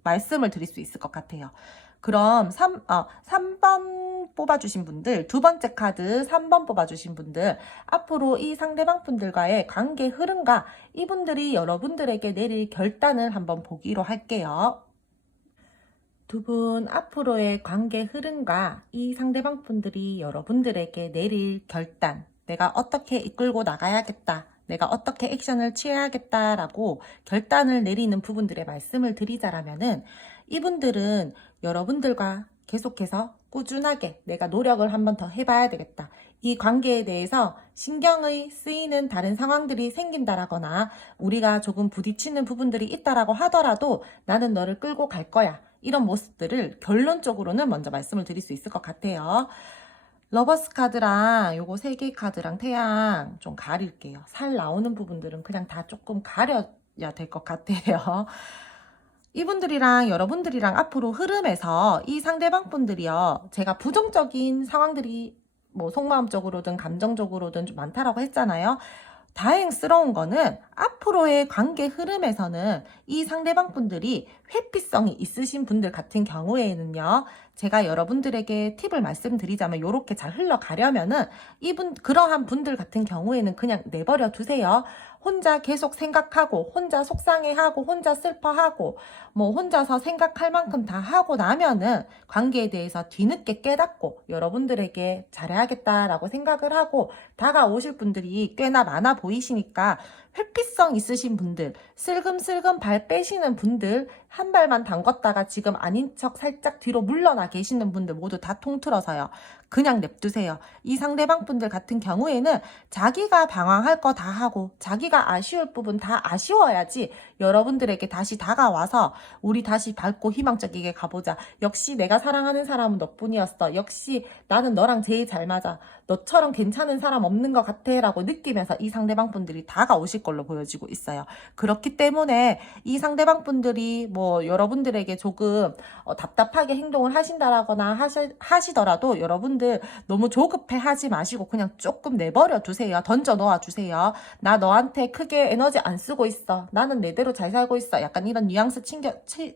말씀을 드릴 수 있을 것 같아요. 그럼 3번 뽑아주신 분들, 두 번째 카드 3번 뽑아주신 분들, 앞으로 이 상대방 분들과의 관계 흐름과 이분들이 여러분들에게 내릴 결단을 한번 보기로 할게요. 두 분 앞으로의 관계 흐름과 이 상대방 분들이 여러분들에게 내릴 결단, 내가 어떻게 이끌고 나가야겠다, 내가 어떻게 액션을 취해야겠다라고 결단을 내리는 부분들의 말씀을 드리자라면은, 이분들은 여러분들과 계속해서 꾸준하게 내가 노력을 한번 더 해봐야 되겠다, 이 관계에 대해서 신경의 쓰이는 다른 상황들이 생긴다라거나 우리가 조금 부딪히는 부분들이 있다라고 하더라도 나는 너를 끌고 갈 거야, 이런 모습들을 결론적으로는 먼저 말씀을 드릴 수 있을 것 같아요. 러버스 카드랑 요거 3개 카드랑 태양 좀 가릴게요. 살 나오는 부분들은 그냥 다 조금 가려야 될 것 같아요. 이분들이랑 여러분들이랑 앞으로 흐름에서 이 상대방 분들이요, 제가 부정적인 상황들이 뭐 속마음적으로든 감정적으로든 좀 많다라고 했잖아요. 다행스러운 거는 앞으로의 관계 흐름에서는 이 상대방 분들이 회피성이 있으신 분들 같은 경우에는요, 제가 여러분들에게 팁을 말씀드리자면, 이렇게 잘 흘러가려면은 그러한 분들 같은 경우에는 그냥 내버려 두세요. 혼자 계속 생각하고, 혼자 속상해하고, 혼자 슬퍼하고, 뭐 혼자서 생각할 만큼 다 하고 나면은 관계에 대해서 뒤늦게 깨닫고 여러분들에게 잘해야겠다라고 생각을 하고 다가오실 분들이 꽤나 많아 보이시니까, 회피성 있으신 분들, 슬금슬금 발 빼시는 분들, 한 발만 담궜다가 지금 아닌 척 살짝 뒤로 물러나 계시는 분들 모두 다 통틀어서요, 그냥 냅두세요. 이 상대방 분들 같은 경우에는 자기가 방황할 거 다 하고 자기가 아쉬울 부분 다 아쉬워야지 여러분들에게 다시 다가와서 우리 다시 밝고 희망적이게 가보자, 역시 내가 사랑하는 사람은 너뿐이었어, 역시 나는 너랑 제일 잘 맞아, 너처럼 괜찮은 사람 없는 것 같아 라고 느끼면서 이 상대방 분들이 다가오실 걸로 보여지고 있어요. 그렇기 때문에 이 상대방 분들이 뭐 여러분들에게 조금 답답하게 행동을 하신다라거나 하시더라도 여러분 여러분들 너무 조급해 하지 마시고 그냥 조금 내버려 두세요. 던져 놓아 주세요. 나 너한테 크게 에너지 안 쓰고 있어. 나는 내대로 잘 살고 있어. 약간 이런 뉘앙스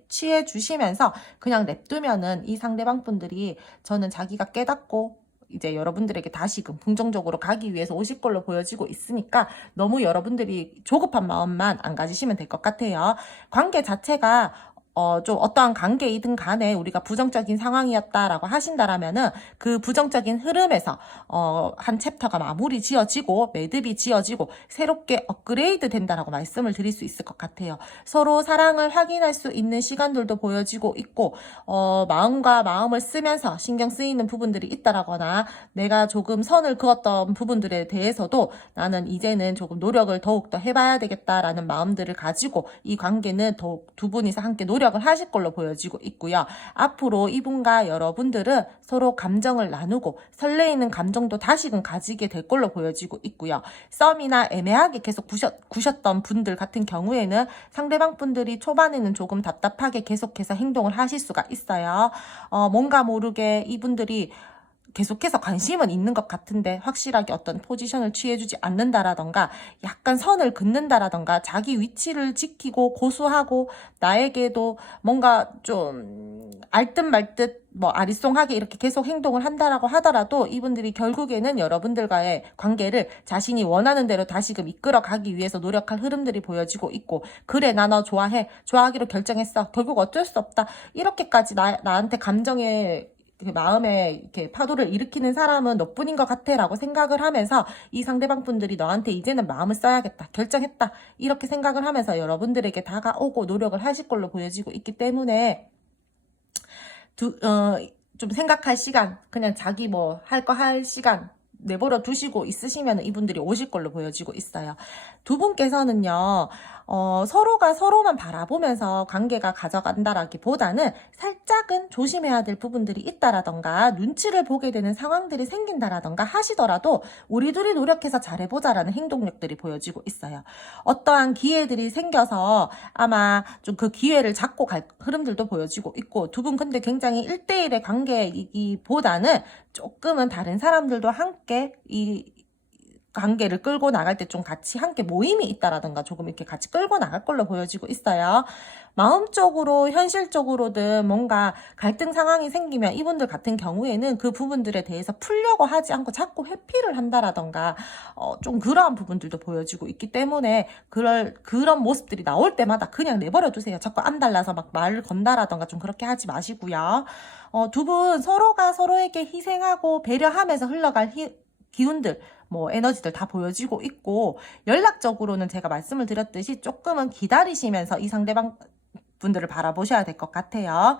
취해 주시면서 그냥 냅두면은 이 상대방 분들이 저는 자기가 깨닫고 이제 여러분들에게 다시금 긍정적으로 가기 위해서 오실 걸로 보여지고 있으니까 너무 여러분들이 조급한 마음만 안 가지시면 될 것 같아요. 관계 자체가 좀 어떠한 관계이든 간에 우리가 부정적인 상황이었다라고 하신다라면은 그 부정적인 흐름에서 한 챕터가 마무리 지어지고 매듭이 지어지고 새롭게 업그레이드 된다라고 말씀을 드릴 수 있을 것 같아요. 서로 사랑을 확인할 수 있는 시간들도 보여지고 있고 마음과 마음을 쓰면서 신경 쓰이는 부분들이 있다라거나 내가 조금 선을 그었던 부분들에 대해서도 나는 이제는 조금 노력을 더욱더 해봐야 되겠다라는 마음들을 가지고 이 관계는 더욱 두 분이서 함께 노력을 하실 걸로 보여지고 있고요. 앞으로 이분과 여러분들은 서로 감정을 나누고 설레이는 감정도 다시금 가지게 될 걸로 보여지고 있고요. 썸이나 애매하게 계속 구셨던 분들 같은 경우에는 상대방 분들이 초반에는 조금 답답하게 계속해서 행동을 하실 수가 있어요. 뭔가 모르게 이분들이 계속해서 관심은 있는 것 같은데 확실하게 어떤 포지션을 취해주지 않는다라던가 약간 선을 긋는다라던가 자기 위치를 지키고 고수하고 나에게도 뭔가 좀 알듯 말듯 뭐 아리송하게 이렇게 계속 행동을 한다라고 하더라도 이분들이 결국에는 여러분들과의 관계를 자신이 원하는 대로 다시금 이끌어가기 위해서 노력할 흐름들이 보여지고 있고 그래 나 너 좋아해 좋아하기로 결정했어 결국 어쩔 수 없다 이렇게까지 나한테 감정에 마음에 이렇게 파도를 일으키는 사람은 너뿐인 것 같아 라고 생각을 하면서 이 상대방 분들이 너한테 이제는 마음을 써야겠다 결정했다 이렇게 생각을 하면서 여러분들에게 다가오고 노력을 하실 걸로 보여지고 있기 때문에 좀 생각할 시간 그냥 자기 뭐 할 거 할 시간 내버려 두시고 있으시면 이분들이 오실 걸로 보여지고 있어요. 두 분께서는요 서로가 서로만 바라보면서 관계가 가져간다라기보다는 살짝은 조심해야 될 부분들이 있다라던가 눈치를 보게 되는 상황들이 생긴다라던가 하시더라도 우리 둘이 노력해서 잘해보자라는 행동력들이 보여지고 있어요. 어떠한 기회들이 생겨서 아마 좀 그 기회를 잡고 갈 흐름들도 보여지고 있고 두 분 근데 굉장히 1대1의 관계이기보다는 조금은 다른 사람들도 함께 이 관계를 끌고 나갈 때 좀 같이 함께 모임이 있다라든가 조금 이렇게 같이 끌고 나갈 걸로 보여지고 있어요. 마음적으로 현실적으로든 뭔가 갈등 상황이 생기면 이분들 같은 경우에는 그 부분들에 대해서 풀려고 하지 않고 자꾸 회피를 한다라던가 좀 그러한 부분들도 보여지고 있기 때문에 그런 모습들이 나올 때마다 그냥 내버려 두세요. 자꾸 안 달라서 막 말을 건다라던가 좀 그렇게 하지 마시고요. 두 분 서로가 서로에게 희생하고 배려하면서 흘러갈 기운들 뭐 에너지들 다 보여지고 있고 연락적으로는 제가 말씀을 드렸듯이 조금은 기다리시면서 이 상대방 분들을 바라보셔야 될 것 같아요.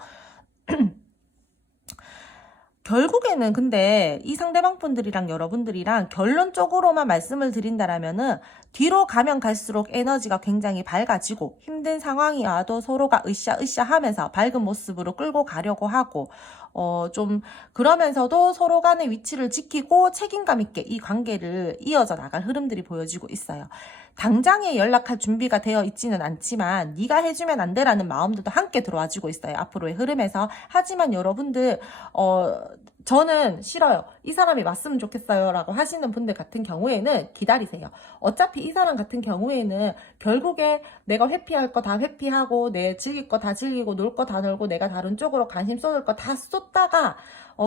결국에는 근데 이 상대방 분들이랑 여러분들이랑 결론적으로만 말씀을 드린다라면은 뒤로 가면 갈수록 에너지가 굉장히 밝아지고 힘든 상황이 와도 서로가 으쌰으쌰 하면서 밝은 모습으로 끌고 가려고 하고 좀 그러면서도 서로 간의 위치를 지키고 책임감 있게 이 관계를 이어져 나갈 흐름들이 보여지고 있어요. 당장에 연락할 준비가 되어 있지는 않지만 네가 해주면 안 돼라는 마음들도 함께 들어와주고 있어요. 앞으로의 흐름에서. 하지만 여러분들 저는 싫어요. 이 사람이 왔으면 좋겠어요 라고 하시는 분들 같은 경우에는 기다리세요. 어차피 이 사람 같은 경우에는 결국에 내가 회피할 거 다 회피하고 내 즐길 거 다 즐기고 놀 거 다 놀고 내가 다른 쪽으로 관심 쏟을 거 다 쏟다가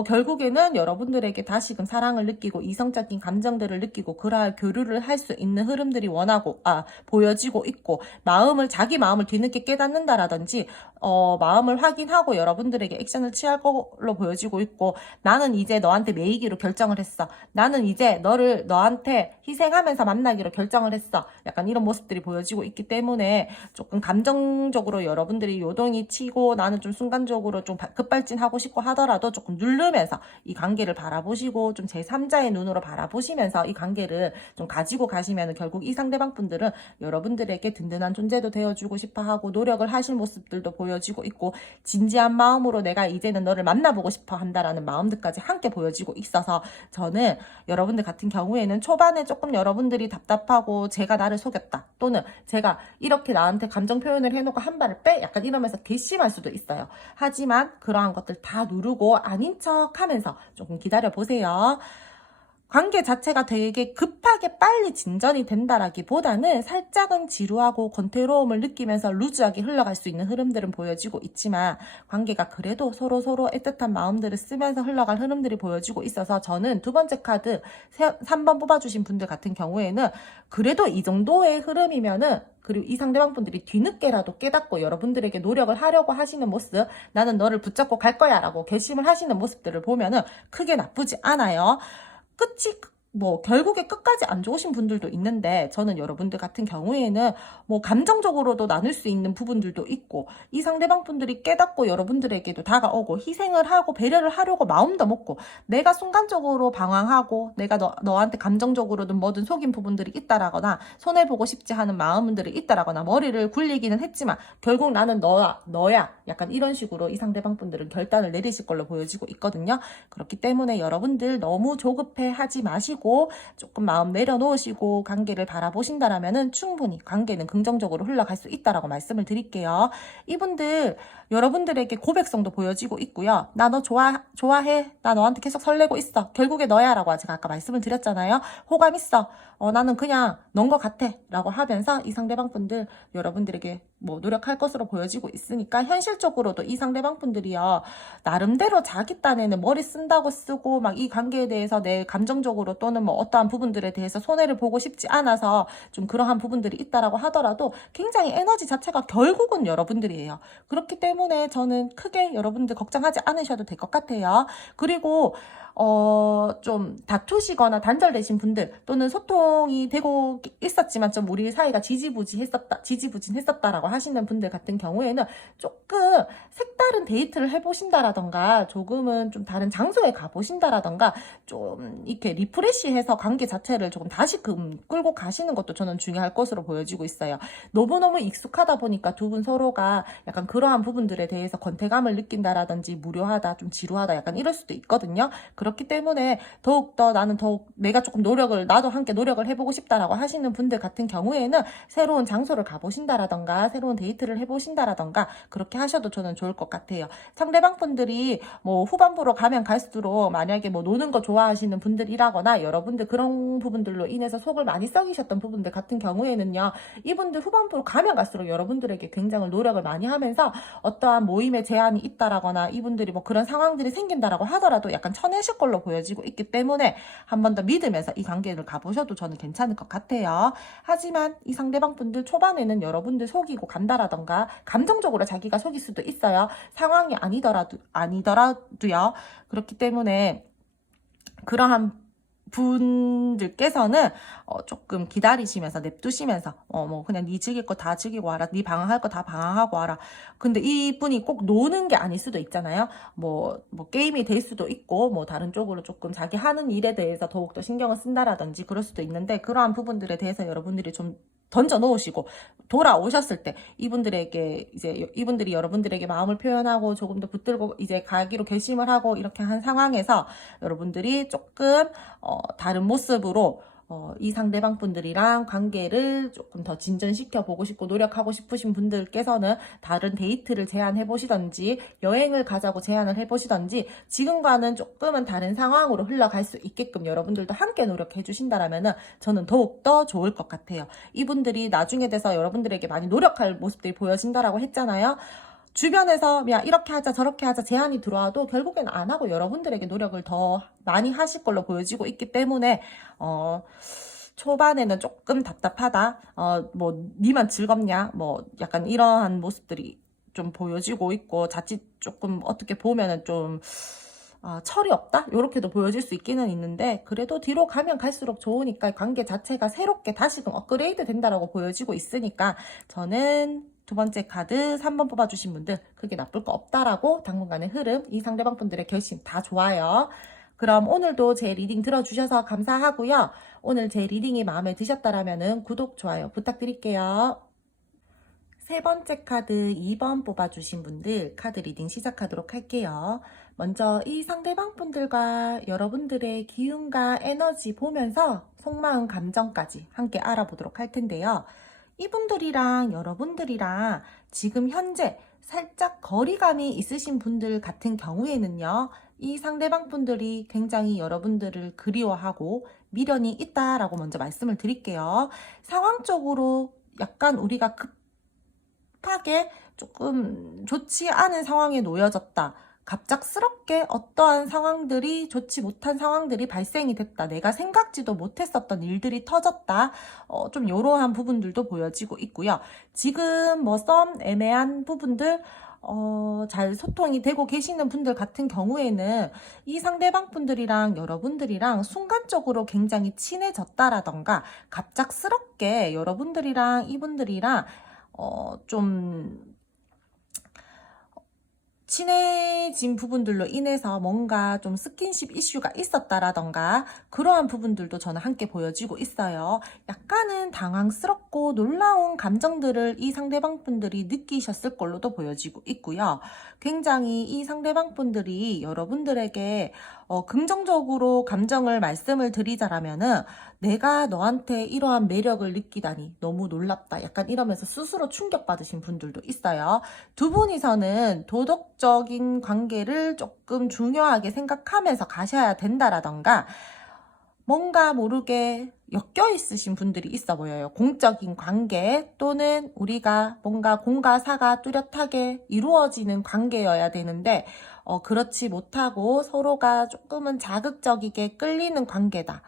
결국에는 여러분들에게 다시금 사랑을 느끼고 이성적인 감정들을 느끼고 그러할 교류를 할 수 있는 흐름들이 보여지고 있고 자기 마음을 뒤늦게 깨닫는다라든지 마음을 확인하고 여러분들에게 액션을 취할 걸로 보여지고 있고 나는 이제 너한테 매이기로 결정을 했어. 나는 이제 너한테 희생하면서 만나기로 결정을 했어. 약간 이런 모습들이 보여지고 있기 때문에 조금 감정적으로 여러분들이 요동이 치고 나는 좀 순간적으로 좀 급발진하고 싶고 하더라도 조금 누르면서 이 관계를 바라보시고 좀 제3자의 눈으로 바라보시면서 이 관계를 좀 가지고 가시면 결국 이 상대방 분들은 여러분들에게 든든한 존재도 되어주고 싶어하고 노력을 하실 모습들도 보여지고 있고 진지한 마음으로 내가 이제는 너를 만나보고 싶어 한다라는 마음들까지 함께 보여지고 있어서 저는 여러분들 같은 경우에는 초반에 조금 여러분들이 답답하고 제가 나를 속였다 또는 제가 이렇게 나한테 감정 표현을 해놓고 한 발을 빼 약간 이러면서 괘씸할 수도 있어요. 하지만 그러한 것들 다 누르고 아닌 척 생각하면서 조금 기다려 보세요. 관계 자체가 되게 급하게 빨리 진전이 된다라기보다는 살짝은 지루하고 권태로움을 느끼면서 루즈하게 흘러갈 수 있는 흐름들은 보여지고 있지만, 관계가 그래도 서로 애틋한 마음들을 쓰면서 흘러갈 흐름들이 보여지고 있어서, 저는 두 번째 카드 3번 뽑아주신 분들 같은 경우에는 그래도 이 정도의 흐름이면은, 그리고 이 상대방 분들이 뒤늦게라도 깨닫고 여러분들에게 노력을 하려고 하시는 모습, 나는 너를 붙잡고 갈 거야 라고 결심을 하시는 모습들을 보면은 크게 나쁘지 않아요. 끝이 결국에 끝까지 안 좋으신 분들도 있는데, 저는 여러분들 같은 경우에는 감정적으로도 나눌 수 있는 부분들도 있고, 이 상대방 분들이 깨닫고 여러분들에게도 다가오고 희생을 하고 배려를 하려고 마음도 먹고, 내가 순간적으로 방황하고 내가 너한테 감정적으로든 뭐든 속인 부분들이 있다라거나 손해보고 싶지 않은 마음들이 있다라거나 머리를 굴리기는 했지만 결국 나는 너야 약간 이런 식으로 이 상대방 분들은 결단을 내리실 걸로 보여지고 있거든요. 그렇기 때문에 여러분들 너무 조급해 하지 마시고 조금 마음 내려놓으시고 관계를 바라보신다라면은 충분히 관계는 긍정적으로 흘러갈 수 있다라고 말씀을 드릴게요. 이분들 여러분들에게 고백성도 보여지고 있고요. 나 너 좋아해. 나 너한테 계속 설레고 있어. 결국에 너야 라고 제가 아까 말씀을 드렸잖아요. 호감 있어. 나는 그냥 넌 것 같아 라고 하면서 이 상대방 분들 여러분들에게 노력할 것으로 보여지고 있으니까, 현실적으로도 이 상대방 분들이요, 나름대로 자기 딴에는 머리 쓴다고 쓰고 막 이 관계에 대해서 내 감정적으로 또는 어떠한 부분들에 대해서 손해를 보고 싶지 않아서 좀 그러한 부분들이 있다라고 하더라도 굉장히 에너지 자체가 결국은 여러분들이에요. 그렇기 때문에 저는 크게 여러분들 걱정하지 않으셔도 될 것 같아요. 그리고 좀 다투시거나 단절되신 분들, 또는 소통이 되고 있었지만 좀 우리 사이가 지지부진했었다라고 하시는 분들 같은 경우에는 조금 색다른 데이트를 해보신다라던가, 조금은 좀 다른 장소에 가보신다라던가, 좀 이렇게 리프레시해서 관계 자체를 조금 다시금 끌고 가시는 것도 저는 중요할 것으로 보여지고 있어요. 너무너무 익숙하다 보니까 두 분 서로가 약간 그러한 부분들에 대해서 권태감을 느낀다라든지 무료하다, 좀 지루하다, 약간 이럴 수도 있거든요. 그렇기 때문에 더욱더 내가 조금 나도 함께 노력을 해보고 싶다라고 하시는 분들 같은 경우에는 새로운 장소를 가보신다라던가 새로운 데이트를 해보신다라던가 그렇게 하셔도 저는 좋을 것 같아요. 상대방 분들이 후반부로 가면 갈수록 만약에 노는 거 좋아하시는 분들이라거나 여러분들 그런 부분들로 인해서 속을 많이 썩이셨던 부분들 같은 경우에는요, 이분들 후반부로 가면 갈수록 여러분들에게 굉장히 노력을 많이 하면서 어떠한 모임에 제한이 있다라거나 이분들이 그런 상황들이 생긴다라고 하더라도 약간 쳐내실 걸로 보여지고 있기 때문에 한 번 더 믿으면서 이 관계를 가보셔도 저는 괜찮을 것 같아요. 하지만 이 상대방 분들 초반에는 여러분들 속이고 간다라던가 감정적으로 자기가 속일 수도 있어요. 상황이 아니더라도요. 그렇기 때문에 그러한 분들께서는 조금 기다리시면서 냅두시면서 그냥 네 즐길 거 다 즐기고 와라, 네 방황할 거 다 방황하고 와라. 근데 이분이 꼭 노는 게 아닐 수도 있잖아요. 게임이 될 수도 있고 다른 쪽으로 조금 자기 하는 일에 대해서 더욱더 신경을 쓴다라든지 그럴 수도 있는데, 그러한 부분들에 대해서 여러분들이 좀 던져 놓으시고 돌아오셨을 때 이분들이 여러분들에게 마음을 표현하고 조금 더 붙들고 이제 가기로 결심을 하고 이렇게 한 상황에서 여러분들이 조금 다른 모습으로 이 상대방 분들이랑 관계를 조금 더 진전시켜 보고 싶고 노력하고 싶으신 분들께서는 다른 데이트를 제안해 보시던지 여행을 가자고 제안을 해 보시던지 지금과는 조금은 다른 상황으로 흘러갈 수 있게끔 여러분들도 함께 노력해 주신다라면은 저는 더욱더 좋을 것 같아요. 이분들이 나중에 돼서 여러분들에게 많이 노력할 모습들이 보여진다라고 했잖아요. 주변에서 야 이렇게 하자 저렇게 하자 제안이 들어와도 결국엔 안 하고 여러분들에게 노력을 더 많이 하실 걸로 보여지고 있기 때문에 초반에는 조금 답답하다, 니만 즐겁냐, 약간 이러한 모습들이 좀 보여지고 있고, 자칫 조금 어떻게 보면은 좀 철이 없다? 이렇게도 보여질 수 있기는 있는데, 그래도 뒤로 가면 갈수록 좋으니까 관계 자체가 새롭게 다시금 업그레이드 된다라고 보여지고 있으니까 저는 두 번째 카드 3번 뽑아주신 분들 그게 나쁠 거 없다라고, 당분간의 흐름, 이 상대방 분들의 결심 다 좋아요. 그럼 오늘도 제 리딩 들어주셔서 감사하고요. 오늘 제 리딩이 마음에 드셨다라면 구독, 좋아요 부탁드릴게요. 세 번째 카드 2번 뽑아주신 분들 카드 리딩 시작하도록 할게요. 먼저 이 상대방 분들과 여러분들의 기운과 에너지 보면서 속마음 감정까지 함께 알아보도록 할 텐데요. 이분들이랑 여러분들이랑 지금 현재 살짝 거리감이 있으신 분들 같은 경우에는요, 이 상대방 분들이 굉장히 여러분들을 그리워하고 미련이 있다라고 먼저 말씀을 드릴게요. 상황적으로 약간 우리가 급하게 조금 좋지 않은 상황에 놓여졌다. 갑작스럽게 어떠한 상황들이 좋지 못한 상황들이 발생이 됐다. 내가 생각지도 못했었던 일들이 터졌다. 좀 이러한 부분들도 보여지고 있고요. 지금 뭐 썸 애매한 부분들 잘 소통이 되고 계시는 분들 같은 경우에는 이 상대방 분들이랑 여러분들이랑 순간적으로 굉장히 친해졌다라던가 갑작스럽게 여러분들이랑 이분들이랑 좀 친해진 부분들로 인해서 뭔가 좀 스킨십 이슈가 있었다라던가 그러한 부분들도 저는 함께 보여지고 있어요. 약간은 당황스럽고 놀라운 감정들을 이 상대방 분들이 느끼셨을 걸로도 보여지고 있고요. 굉장히 이 상대방 분들이 여러분들에게 긍정적으로 감정을 말씀을 드리자라면은 내가 너한테 이러한 매력을 느끼다니 너무 놀랍다. 약간 이러면서 스스로 충격받으신 분들도 있어요. 두 분이서는 도덕적인 관계를 조금 중요하게 생각하면서 가셔야 된다라던가 뭔가 모르게 엮여 있으신 분들이 있어 보여요. 공적인 관계 또는 우리가 뭔가 공과 사가 뚜렷하게 이루어지는 관계여야 되는데 그렇지 못하고 서로가 조금은 자극적이게 끌리는 관계다.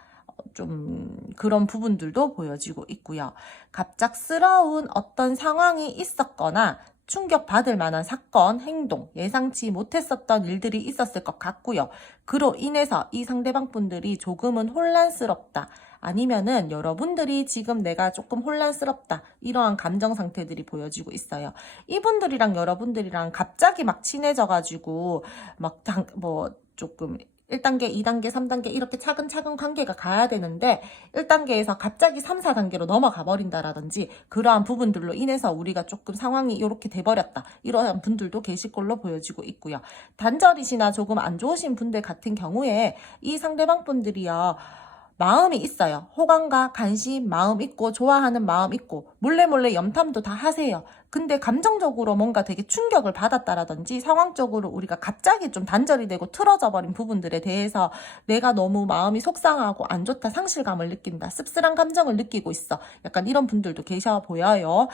좀 그런 부분들도 보여지고 있고요. 갑작스러운 어떤 상황이 있었거나 충격받을 만한 사건, 행동, 예상치 못했었던 일들이 있었을 것 같고요. 그로 인해서 이 상대방 분들이 조금은 혼란스럽다. 아니면은 여러분들이 지금 내가 조금 혼란스럽다. 이러한 감정 상태들이 보여지고 있어요. 이분들이랑 여러분들이랑 갑자기 막 친해져가지고 뭐 조금 1단계, 2단계, 3단계 이렇게 차근차근 관계가 가야 되는데 1단계에서 갑자기 3, 4단계로 넘어가 버린다라든지 그러한 부분들로 인해서 우리가 조금 상황이 이렇게 돼버렸다. 이러한 분들도 계실 걸로 보여지고 있고요. 단절이시나 조금 안 좋으신 분들 같은 경우에 이 상대방 분들이요. 마음이 있어요. 호감과 관심, 마음 있고 좋아하는 마음 있고 몰래 염탐도 다 하세요. 근데 감정적으로 뭔가 되게 충격을 받았다라든지 상황적으로 우리가 갑자기 좀 단절이 되고 틀어져 버린 부분들에 대해서 내가 너무 마음이 속상하고 안 좋다, 상실감을 느낀다, 씁쓸한 감정을 느끼고 있어. 약간 이런 분들도 계셔 보여요.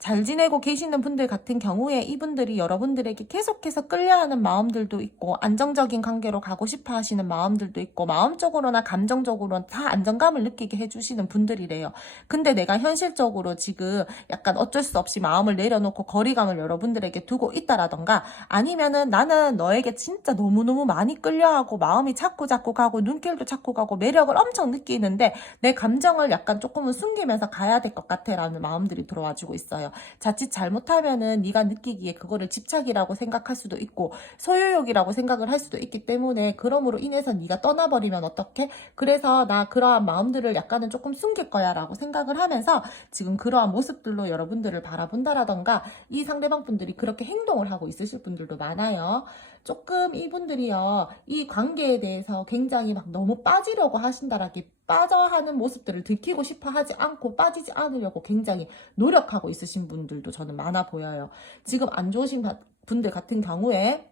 잘 지내고 계시는 분들 같은 경우에 이분들이 여러분들에게 계속해서 끌려하는 마음들도 있고 안정적인 관계로 가고 싶어 하시는 마음들도 있고 마음적으로나 감정적으로나 다 안정감을 느끼게 해주시는 분들이래요. 근데 내가 현실적으로 지금 약간 어쩔 수 없이 마음을 내려놓고 거리감을 여러분들에게 두고 있다라던가 아니면은 나는 너에게 진짜 너무너무 많이 끌려하고 마음이 자꾸 가고 눈길도 자꾸 가고 매력을 엄청 느끼는데 내 감정을 약간 조금은 숨기면서 가야 될 것 같아 라는 마음들이 들어와주고 있어요. 자칫 잘못하면은 네가 느끼기에 그거를 집착이라고 생각할 수도 있고 소유욕이라고 생각을 할 수도 있기 때문에 그럼으로 인해서 네가 떠나버리면 어떡해? 그래서 나 그러한 마음들을 약간은 조금 숨길 거야 라고 생각을 하면서 지금 그러한 모습들로 여러분들을 바라본다라던가 이 상대방 분들이 그렇게 행동을 하고 있으실 분들도 많아요. 조금 이분들이요 이 관계에 대해서 굉장히 막 너무 빠지려고 하신다라기 빠져 하는 모습들을 들키고 싶어 하지 않고 빠지지 않으려고 굉장히 노력하고 있으신 분들도 저는 많아 보여요. 지금 안 좋으신 분들 같은 경우에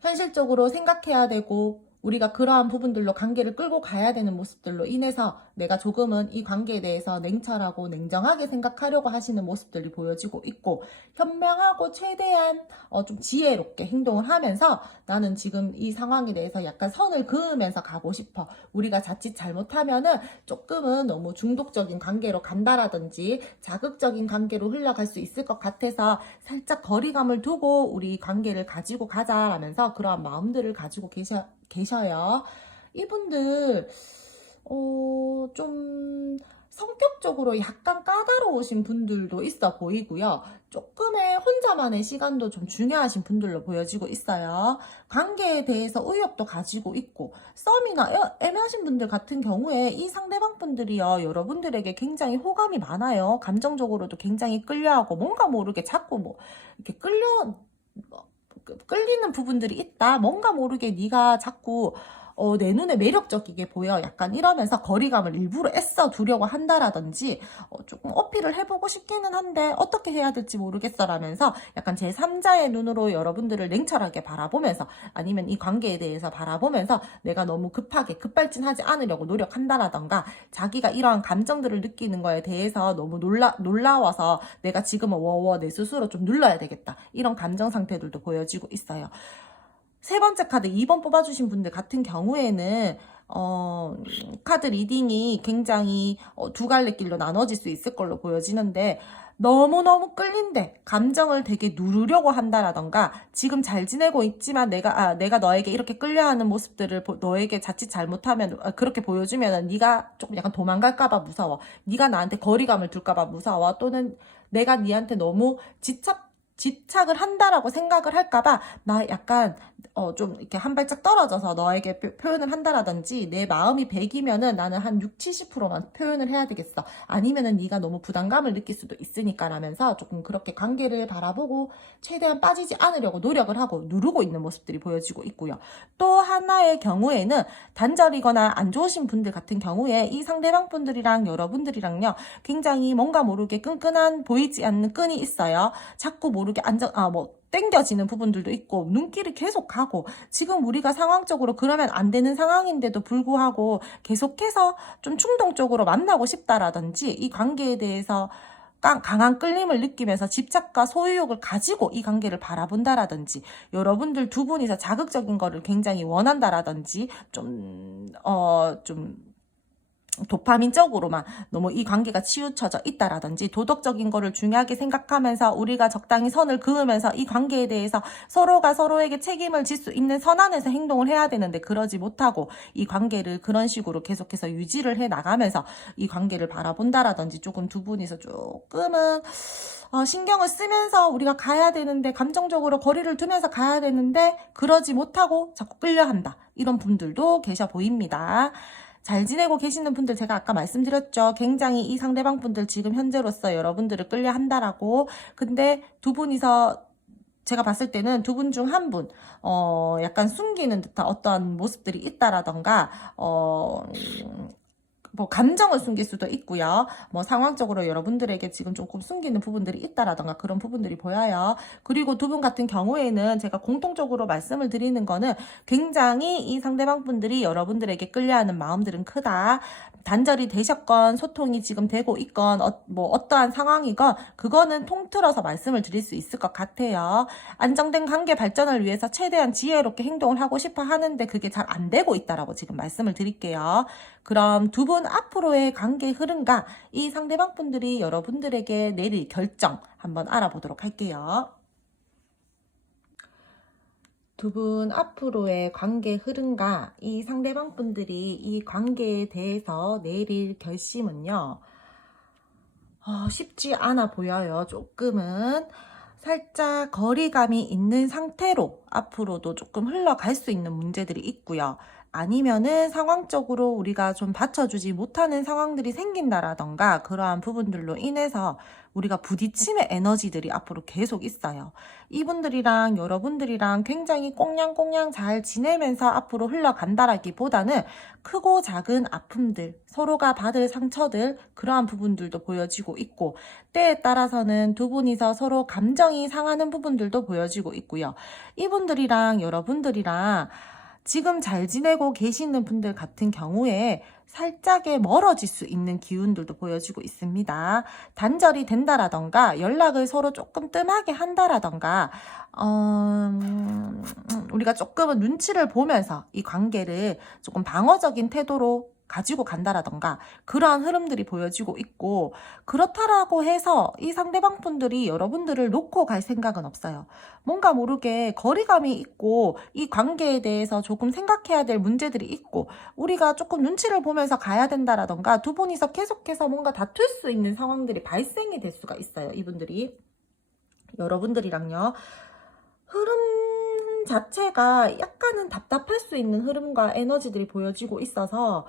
현실적으로 생각해야 되고 우리가 그러한 부분들로 관계를 끌고 가야 되는 모습들로 인해서 내가 조금은 이 관계에 대해서 냉철하고 냉정하게 생각하려고 하시는 모습들이 보여지고 있고 현명하고 최대한 좀 지혜롭게 행동을 하면서 나는 지금 이 상황에 대해서 약간 선을 그으면서 가고 싶어. 우리가 자칫 잘못하면은 조금은 너무 중독적인 관계로 간다라든지 자극적인 관계로 흘러갈 수 있을 것 같아서 살짝 거리감을 두고 우리 관계를 가지고 가자라면서 그러한 마음들을 가지고 계셔요. 이분들 좀 성격적으로 약간 까다로우신 분들도 있어 보이고요. 조금의 혼자만의 시간도 좀 중요하신 분들로 보여지고 있어요. 관계에 대해서 의욕도 가지고 있고 썸이나 애매하신 분들 같은 경우에 이 상대방 분들이요. 여러분들에게 굉장히 호감이 많아요. 감정적으로도 굉장히 끌려하고 뭔가 모르게 자꾸 뭐 이렇게 끌리는 부분들이 있다. 뭔가 모르게 네가 자꾸 내 눈에 매력적이게 보여. 약간 이러면서 거리감을 일부러 애써 두려고 한다라든지 조금 어필을 해보고 싶기는 한데 어떻게 해야 될지 모르겠어 라면서 약간 제3자의 눈으로 여러분들을 냉철하게 바라보면서 아니면 이 관계에 대해서 바라보면서 내가 너무 급하게 급발진하지 않으려고 노력한다라던가 자기가 이러한 감정들을 느끼는 거에 대해서 너무 놀라워서 내가 지금은 워워 내 스스로 좀 눌러야 되겠다. 이런 감정 상태들도 보여지고 있어요. 세 번째 카드 2번 뽑아주신 분들 같은 경우에는 카드 리딩이 굉장히 두 갈래 길로 나눠질 수 있을 걸로 보여지는데 너무너무 끌린데 감정을 되게 누르려고 한다라던가 지금 잘 지내고 있지만 내가 너에게 이렇게 끌려하는 모습들을 너에게 자칫 잘못하면 그렇게 보여주면 네가 조금 약간 도망갈까봐 무서워. 네가 나한테 거리감을 둘까봐 무서워. 또는 내가 네한테 너무 집착을 한다라고 생각을 할까봐 나 약간 좀 이렇게 한 발짝 떨어져서 너에게 표현을 한다라든지 내 마음이 100이면은 나는 한 6, 70%만 표현을 해야 되겠어. 아니면은 네가 너무 부담감을 느낄 수도 있으니까 라면서 조금 그렇게 관계를 바라보고 최대한 빠지지 않으려고 노력을 하고 누르고 있는 모습들이 보여지고 있고요. 또 하나의 경우에는 단절이거나 안 좋으신 분들 같은 경우에 이 상대방 분들이랑 여러분들이랑요 굉장히 뭔가 모르게 끈끈한 보이지 않는 끈이 있어요. 자꾸 모르게 땡겨지는 부분들도 있고 눈길이 계속 가고 지금 우리가 상황적으로 그러면 안 되는 상황인데도 불구하고 계속해서 좀 충동적으로 만나고 싶다라든지 이 관계에 대해서 강한 끌림을 느끼면서 집착과 소유욕을 가지고 이 관계를 바라본다라든지 여러분들 두 분이서 자극적인 거를 굉장히 원한다라든지 좀 도파민적으로만 너무 이 관계가 치우쳐져 있다라든지 도덕적인 거를 중요하게 생각하면서 우리가 적당히 선을 그으면서 이 관계에 대해서 서로가 서로에게 책임을 질 수 있는 선안에서 행동을 해야 되는데 그러지 못하고 이 관계를 그런 식으로 계속해서 유지를 해 나가면서 이 관계를 바라본다라든지 조금 두 분이서 조금은 신경을 쓰면서 우리가 가야 되는데 감정적으로 거리를 두면서 가야 되는데 그러지 못하고 자꾸 끌려한다. 이런 분들도 계셔 보입니다. 잘 지내고 계시는 분들 제가 아까 말씀드렸죠. 굉장히 이 상대방 분들 지금 현재로서 여러분들을 끌려 한다라고. 근데 두 분이서 제가 봤을 때는 두 분 중 한 분, 약간 숨기는 듯한 어떠한 모습들이 있다라던가, 뭐 감정을 숨길 수도 있고요. 뭐 상황적으로 여러분들에게 지금 조금 숨기는 부분들이 있다라던가 그런 부분들이 보여요. 그리고 두 분 같은 경우에는 제가 공통적으로 말씀을 드리는 거는 굉장히 이 상대방 분들이 여러분들에게 끌려하는 마음들은 크다. 단절이 되셨건 소통이 지금 되고 있건 뭐 어떠한 상황이건 그거는 통틀어서 말씀을 드릴 수 있을 것 같아요. 안정된 관계 발전을 위해서 최대한 지혜롭게 행동을 하고 싶어 하는데 그게 잘 안 되고 있다라고 지금 말씀을 드릴게요. 그럼 두 분 앞으로의 관계 흐름과 이 상대방 분들이 여러분들에게 내릴 결정 한번 알아보도록 할게요. 두 분 앞으로의 관계 흐름과 이 상대방 분들이 이 관계에 대해서 내릴 결심은요. 쉽지 않아 보여요. 조금은 살짝 거리감이 있는 상태로 앞으로도 조금 흘러갈 수 있는 문제들이 있고요. 아니면은 상황적으로 우리가 좀 받쳐주지 못하는 상황들이 생긴다라던가 그러한 부분들로 인해서 우리가 부딪힘의 에너지들이 앞으로 계속 있어요. 이분들이랑 여러분들이랑 굉장히 꽁냥꽁냥 잘 지내면서 앞으로 흘러간다라기보다는 크고 작은 아픔들, 서로가 받을 상처들 그러한 부분들도 보여지고 있고 때에 따라서는 두 분이서 서로 감정이 상하는 부분들도 보여지고 있고요. 이분들이랑 여러분들이랑 지금 잘 지내고 계시는 분들 같은 경우에 살짝의 멀어질 수 있는 기운들도 보여지고 있습니다. 단절이 된다라던가 연락을 서로 조금 뜸하게 한다라던가 우리가 조금은 눈치를 보면서 이 관계를 조금 방어적인 태도로 가지고 간다라던가 그러한 흐름들이 보여지고 있고 그렇다라고 해서 이 상대방 분들이 여러분들을 놓고 갈 생각은 없어요. 뭔가 모르게 거리감이 있고 이 관계에 대해서 조금 생각해야 될 문제들이 있고 우리가 조금 눈치를 보면서 가야 된다라던가 두 분이서 계속해서 뭔가 다툴 수 있는 상황들이 발생이 될 수가 있어요. 이분들이 여러분들이랑요. 흐름 자체가 약간은 답답할 수 있는 흐름과 에너지들이 보여지고 있어서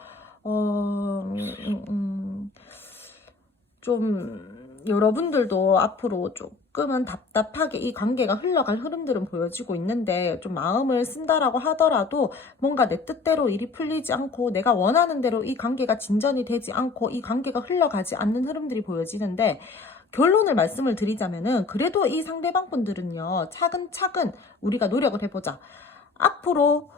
좀 여러분들도 앞으로 조금 조금은 답답하게 이 관계가 흘러갈 흐름들은 보여지고 있는데, 좀 마음을 쓴다라고 하더라도 뭔가 내 뜻대로 일이 풀리지 않고 내가 원하는 대로 이 관계가 진전이 되지 않고 이 관계가 흘러가지 않는 흐름들이 보여지는데, 결론을 말씀을 드리자면은 그래도 이 상대방 분들은요, 차근차근 우리가 노력을 해보자. 앞으로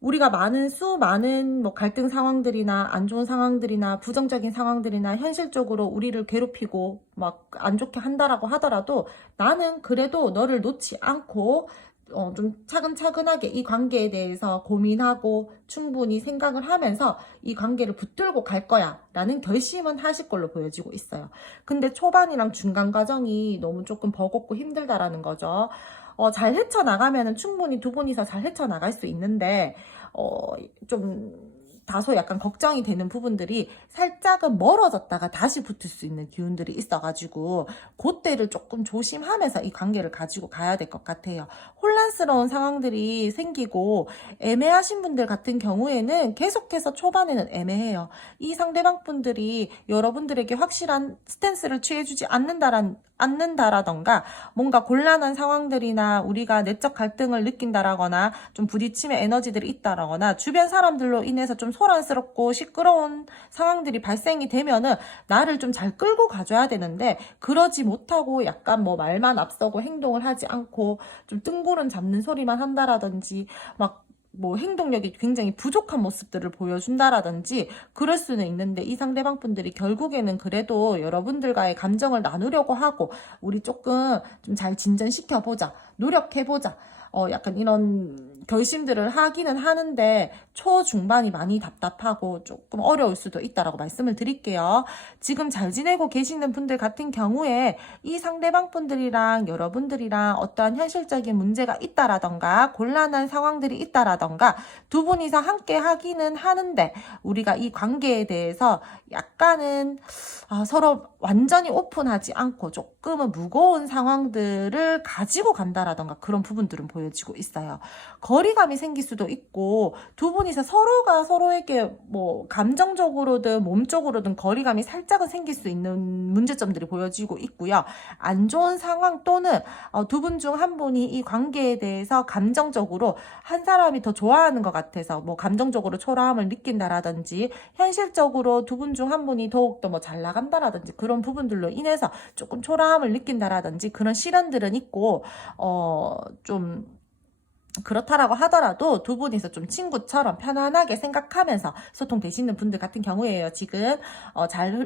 우리가 수많은 뭐 갈등 상황들이나 안 좋은 상황들이나 부정적인 상황들이나 현실적으로 우리를 괴롭히고 막 안 좋게 한다라고 하더라도, 나는 그래도 너를 놓지 않고 좀 차근차근하게 이 관계에 대해서 고민하고 충분히 생각을 하면서 이 관계를 붙들고 갈 거야 라는 결심은 하실 걸로 보여지고 있어요. 근데 초반이랑 중간 과정이 너무 조금 버겁고 힘들다라는 거죠. 잘 헤쳐나가면은 충분히 두 분이서 잘 헤쳐나갈 수 있는데, 좀 다소 약간 걱정이 되는 부분들이, 살짝은 멀어졌다가 다시 붙을 수 있는 기운들이 있어가지고 그때를 조금 조심하면서 이 관계를 가지고 가야 될 것 같아요. 혼란스러운 상황들이 생기고 애매하신 분들 같은 경우에는 계속해서 초반에는 애매해요. 이 상대방 분들이 여러분들에게 확실한 스탠스를 취해주지 않는다라던가, 뭔가 곤란한 상황들이나 우리가 내적 갈등을 느낀다라거나 좀 부딪힘의 에너지들이 있다라거나 주변 사람들로 인해서 좀 소란스럽고 시끄러운 상황들이 발생이 되면은 나를 좀 잘 끌고 가줘야 되는데, 그러지 못하고 약간 뭐 말만 앞서고 행동을 하지 않고 좀 뜬구름 잡는 소리만 한다라든지, 막 뭐 행동력이 굉장히 부족한 모습들을 보여준다라든지 그럴 수는 있는데, 이 상대방 분들이 결국에는 그래도 여러분들과의 감정을 나누려고 하고, 우리 조금 좀 잘 진전시켜보자, 노력해보자, 약간 이런 결심들을 하기는 하는데, 초중반이 많이 답답하고 조금 어려울 수도 있다라고 말씀을 드릴게요. 지금 잘 지내고 계시는 분들 같은 경우에 이 상대방 분들이랑 여러분들이랑 어떠한 현실적인 문제가 있다라던가 곤란한 상황들이 있다라던가 두 분이서 함께 하기는 하는데, 우리가 이 관계에 대해서 약간은 서로 완전히 오픈하지 않고 조금은 무거운 상황들을 가지고 간다라던가 그런 부분들은 보여지고 있어요. 거리감이 생길 수도 있고, 두 분이서 서로가 서로에게 뭐 감정적으로든 몸적으로든 거리감이 살짝은 생길 수 있는 문제점들이 보여지고 있고요. 안 좋은 상황 또는 두 분 중 한 분이 이 관계에 대해서 감정적으로 한 사람이 더 좋아하는 것 같아서 뭐 감정적으로 초라함을 느낀다라든지, 현실적으로 두 분 중 한 분이 더욱더 뭐 잘 나간다라든지 그런 부분들로 인해서 조금 초라함을 느낀다라든지 그런 시련들은 있고, 좀 그렇다라고 하더라도 두 분이서 좀 친구처럼 편안하게 생각하면서 소통되시는 분들 같은 경우에요, 지금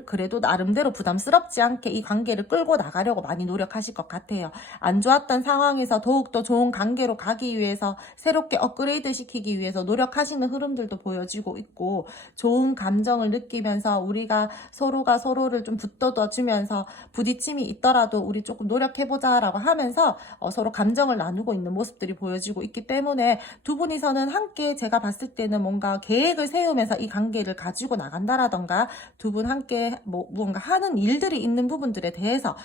그래도 나름대로 부담스럽지 않게 이 관계를 끌고 나가려고 많이 노력하실 것 같아요. 안 좋았던 상황에서 더욱더 좋은 관계로 가기 위해서, 새롭게 업그레이드 시키기 위해서 노력하시는 흐름들도 보여지고 있고, 좋은 감정을 느끼면서 우리가 서로가 서로를 좀 붙들어 주면서 부딪힘이 있더라도 우리 조금 노력해보자 라고 하면서 서로 감정을 나누고 있는 모습들이 보여지고 있기 때문에, 두 분이서는 함께 제가 봤을 때는 뭔가 계획을 세우면서 이 관계를 가지고 나간다라던가, 두 분 함께 뭐 무언가 하는 일들이 있는 부분들에 대해서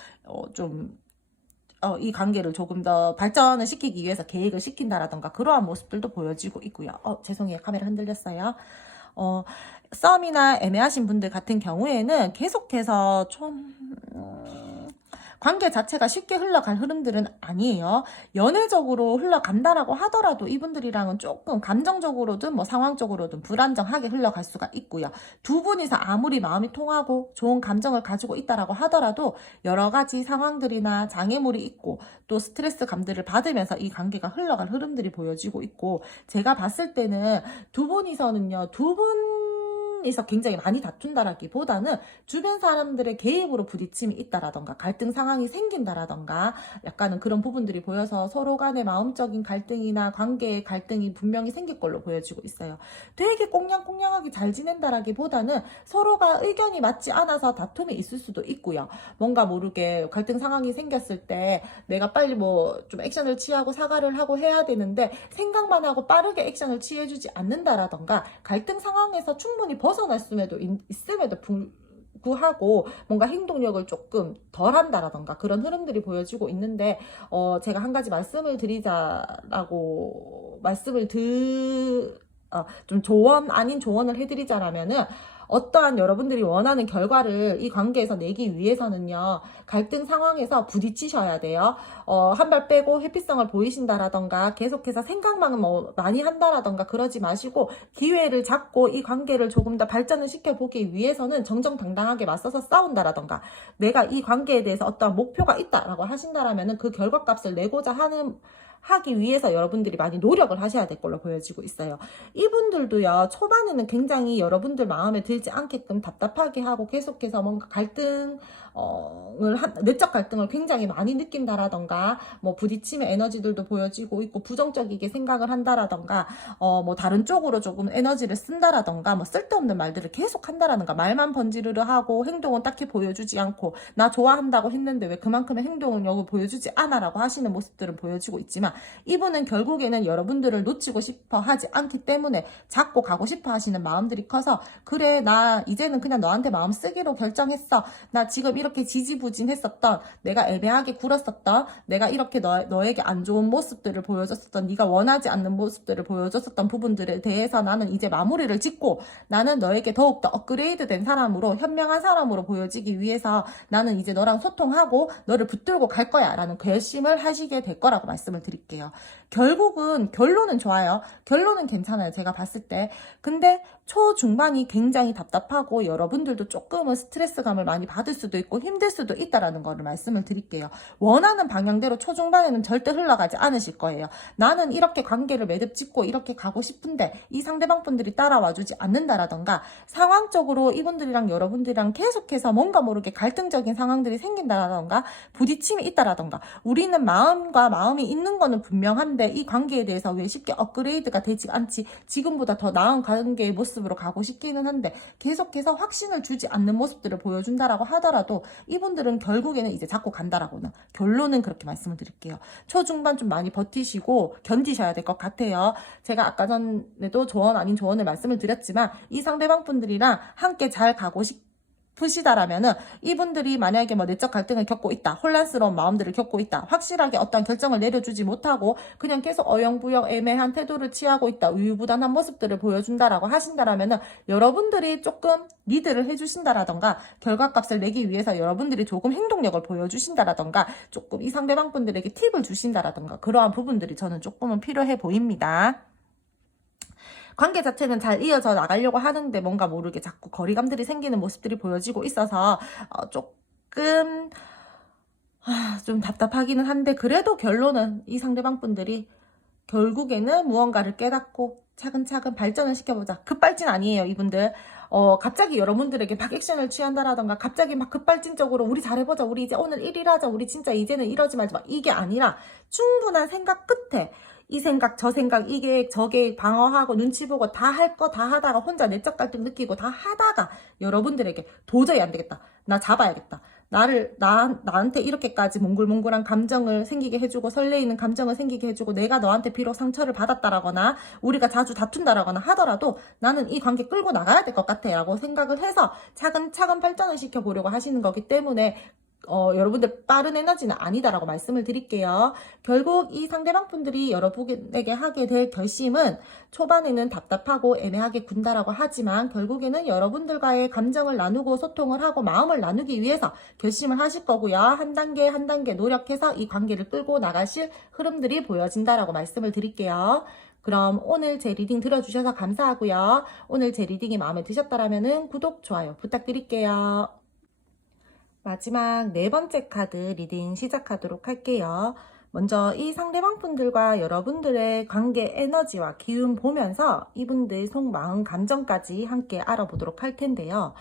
이 관계를 조금 더 발전을 시키기 위해서 계획을 시킨다라던가 그러한 모습들도 보여지고 있고요. 죄송해요. 카메라 흔들렸어요. 썸이나 애매하신 분들 같은 경우에는 계속해서 좀 관계 자체가 쉽게 흘러갈 흐름들은 아니에요. 연애적으로 흘러간다라고 하더라도 이분들이랑은 조금 감정적으로든 뭐 상황적으로든 불안정하게 흘러갈 수가 있고요. 두 분이서 아무리 마음이 통하고 좋은 감정을 가지고 있다라고 하더라도 여러 가지 상황들이나 장애물이 있고 또 스트레스 감들을 받으면서 이 관계가 흘러갈 흐름들이 보여지고 있고, 제가 봤을 때는 두 분이서는요, 이서 굉장히 많이 다툰다라기보다는 주변 사람들의 개입으로 부딪힘이 있다라던가 갈등 상황이 생긴다라던가 약간은 그런 부분들이 보여서 서로 간의 마음적인 갈등이나 관계의 갈등이 분명히 생길 걸로 보여지고 있어요. 되게 꽁냥꽁냥하게 잘 지낸다라기보다는 서로가 의견이 맞지 않아서 다툼이 있을 수도 있고요. 뭔가 모르게 갈등 상황이 생겼을 때 내가 빨리 뭐 좀 액션을 취하고 사과를 하고 해야 되는데 생각만 하고 빠르게 액션을 취해주지 않는다라던가, 갈등 상황에서 충분히 벗어날 수도 있음에도 불구하고 뭔가 행동력을 조금 덜 한다라던가 그런 흐름들이 보여지고 있는데, 제가 한 가지 말씀을 좀 조언 아닌 조언을 해드리자라면은, 어떠한 여러분들이 원하는 결과를 이 관계에서 내기 위해서는요, 갈등 상황에서 부딪히셔야 돼요. 한 발 빼고 회피성을 보이신다라던가 계속해서 생각만 뭐 많이 한다라던가 그러지 마시고, 기회를 잡고 이 관계를 조금 더 발전을 시켜보기 위해서는 정정당당하게 맞서서 싸운다라던가, 내가 이 관계에 대해서 어떠한 목표가 있다라고 하신다라면은 그 결과값을 내고자 하기 위해서 여러분들이 많이 노력을 하셔야 될 걸로 보여지고 있어요. 이분들도요, 초반에는 굉장히 여러분들 마음에 들지 않게끔 답답하게 하고 계속해서 뭔가 내적 갈등을 굉장히 많이 느낀다라던가, 뭐 부딪힘의 에너지들도 보여지고 있고, 부정적이게 생각을 한다라던가, 뭐 다른 쪽으로 조금 에너지를 쓴다라던가, 뭐 쓸데없는 말들을 계속 한다라던가, 말만 번지르르 하고 행동은 딱히 보여주지 않고, 나 좋아한다고 했는데 왜 그만큼의 행동을 여기 보여주지 않아라고 하시는 모습들을 보여주고 있지만, 이분은 결국에는 여러분들을 놓치고 싶어 하지 않기 때문에 잡고 가고 싶어 하시는 마음들이 커서, 그래, 나 이제는 그냥 너한테 마음 쓰기로 결정했어. 나 지금 이렇게 지지부진했었던, 내가 애매하게 굴었었던, 내가 이렇게 너에게 안 좋은 모습들을 보여줬었던, 네가 원하지 않는 모습들을 보여줬었던 부분들에 대해서 나는 이제 마무리를 짓고, 나는 너에게 더욱더 업그레이드된 사람으로, 현명한 사람으로 보여지기 위해서 나는 이제 너랑 소통하고 너를 붙들고 갈 거야 라는 결심을 하시게 될 거라고 말씀을 드릴게요. 결국은 결론은 좋아요. 결론은 괜찮아요. 제가 봤을 때. 근데 초중반이 굉장히 답답하고 여러분들도 조금은 스트레스감을 많이 받을 수도 있고 힘들 수도 있다라는 거를 말씀을 드릴게요. 원하는 방향대로 초중반에는 절대 흘러가지 않으실 거예요. 나는 이렇게 관계를 매듭 짓고 이렇게 가고 싶은데 이 상대방 분들이 따라와주지 않는다라던가, 상황적으로 이분들이랑 여러분들이랑 계속해서 뭔가 모르게 갈등적인 상황들이 생긴다라던가, 부딪힘이 있다라던가, 우리는 마음과 마음이 있는 거는 분명한데 이 관계에 대해서 왜 쉽게 업그레이드가 되지 않지, 지금보다 더 나은 관계의 모습으로 가고 싶기는 한데 계속해서 확신을 주지 않는 모습들을 보여준다라고 하더라도, 이분들은 결국에는 이제 잡고 간다라고는, 결론은 그렇게 말씀을 드릴게요. 초중반 좀 많이 버티시고 견디셔야 될 것 같아요. 제가 아까 전에도 조언 아닌 조언을 말씀을 드렸지만, 이 상대방 분들이랑 함께 잘 가고 싶으시다라면은, 이분들이 만약에 뭐 내적 갈등을 겪고 있다, 혼란스러운 마음들을 겪고 있다, 확실하게 어떤 결정을 내려주지 못하고 그냥 계속 어영부영 애매한 태도를 취하고 있다, 우유부단한 모습들을 보여준다라고 하신다라면은, 여러분들이 조금 리드를 해주신다라던가, 결과값을 내기 위해서 여러분들이 조금 행동력을 보여주신다라던가, 조금 이 상대방 분들에게 팁을 주신다라던가, 그러한 부분들이 저는 조금은 필요해 보입니다. 관계 자체는 잘 이어져 나가려고 하는데 뭔가 모르게 자꾸 거리감들이 생기는 모습들이 보여지고 있어서 조금 좀 답답하기는 한데, 그래도 결론은 이 상대방 분들이 결국에는 무언가를 깨닫고 차근차근 발전을 시켜보자. 급발진 아니에요, 이분들. 갑자기 여러분들에게 막 액션을 취한다라던가, 갑자기 막 급발진적으로 우리 잘해보자, 우리 이제 오늘 1일 하자, 우리 진짜 이제는 이러지 말자, 막 이게 아니라 충분한 생각 끝에 이 생각 저 생각 이게 저게 방어하고 눈치 보고 다 할 거 다 하다가 혼자 내적 갈등 느끼고 다 하다가, 여러분들에게 도저히 안 되겠다, 나 잡아야겠다, 나한테 이렇게까지 몽글몽글한 감정을 생기게 해주고 설레이는 감정을 생기게 해주고, 내가 너한테 비록 상처를 받았다라거나 우리가 자주 다툰다라거나 하더라도 나는 이 관계 끌고 나가야 될 것 같아 라고 생각을 해서 차근차근 발전을 시켜보려고 하시는 거기 때문에, 여러분들 빠른 에너지는 아니다라고 말씀을 드릴게요. 결국 이 상대방 분들이 여러분에게 하게 될 결심은, 초반에는 답답하고 애매하게 군다라고 하지만 결국에는 여러분들과의 감정을 나누고 소통을 하고 마음을 나누기 위해서 결심을 하실 거고요. 한 단계 한 단계 노력해서 이 관계를 끌고 나가실 흐름들이 보여진다라고 말씀을 드릴게요. 그럼 오늘 제 리딩 들어주셔서 감사하고요. 오늘 제 리딩이 마음에 드셨다면 구독, 좋아요 부탁드릴게요. 마지막 네 번째 카드 리딩 시작하도록 할게요. 먼저 이 상대방 분들과 여러분들의 관계 에너지와 기운 보면서 이분들 속, 마음, 감정까지 함께 알아보도록 할 텐데요.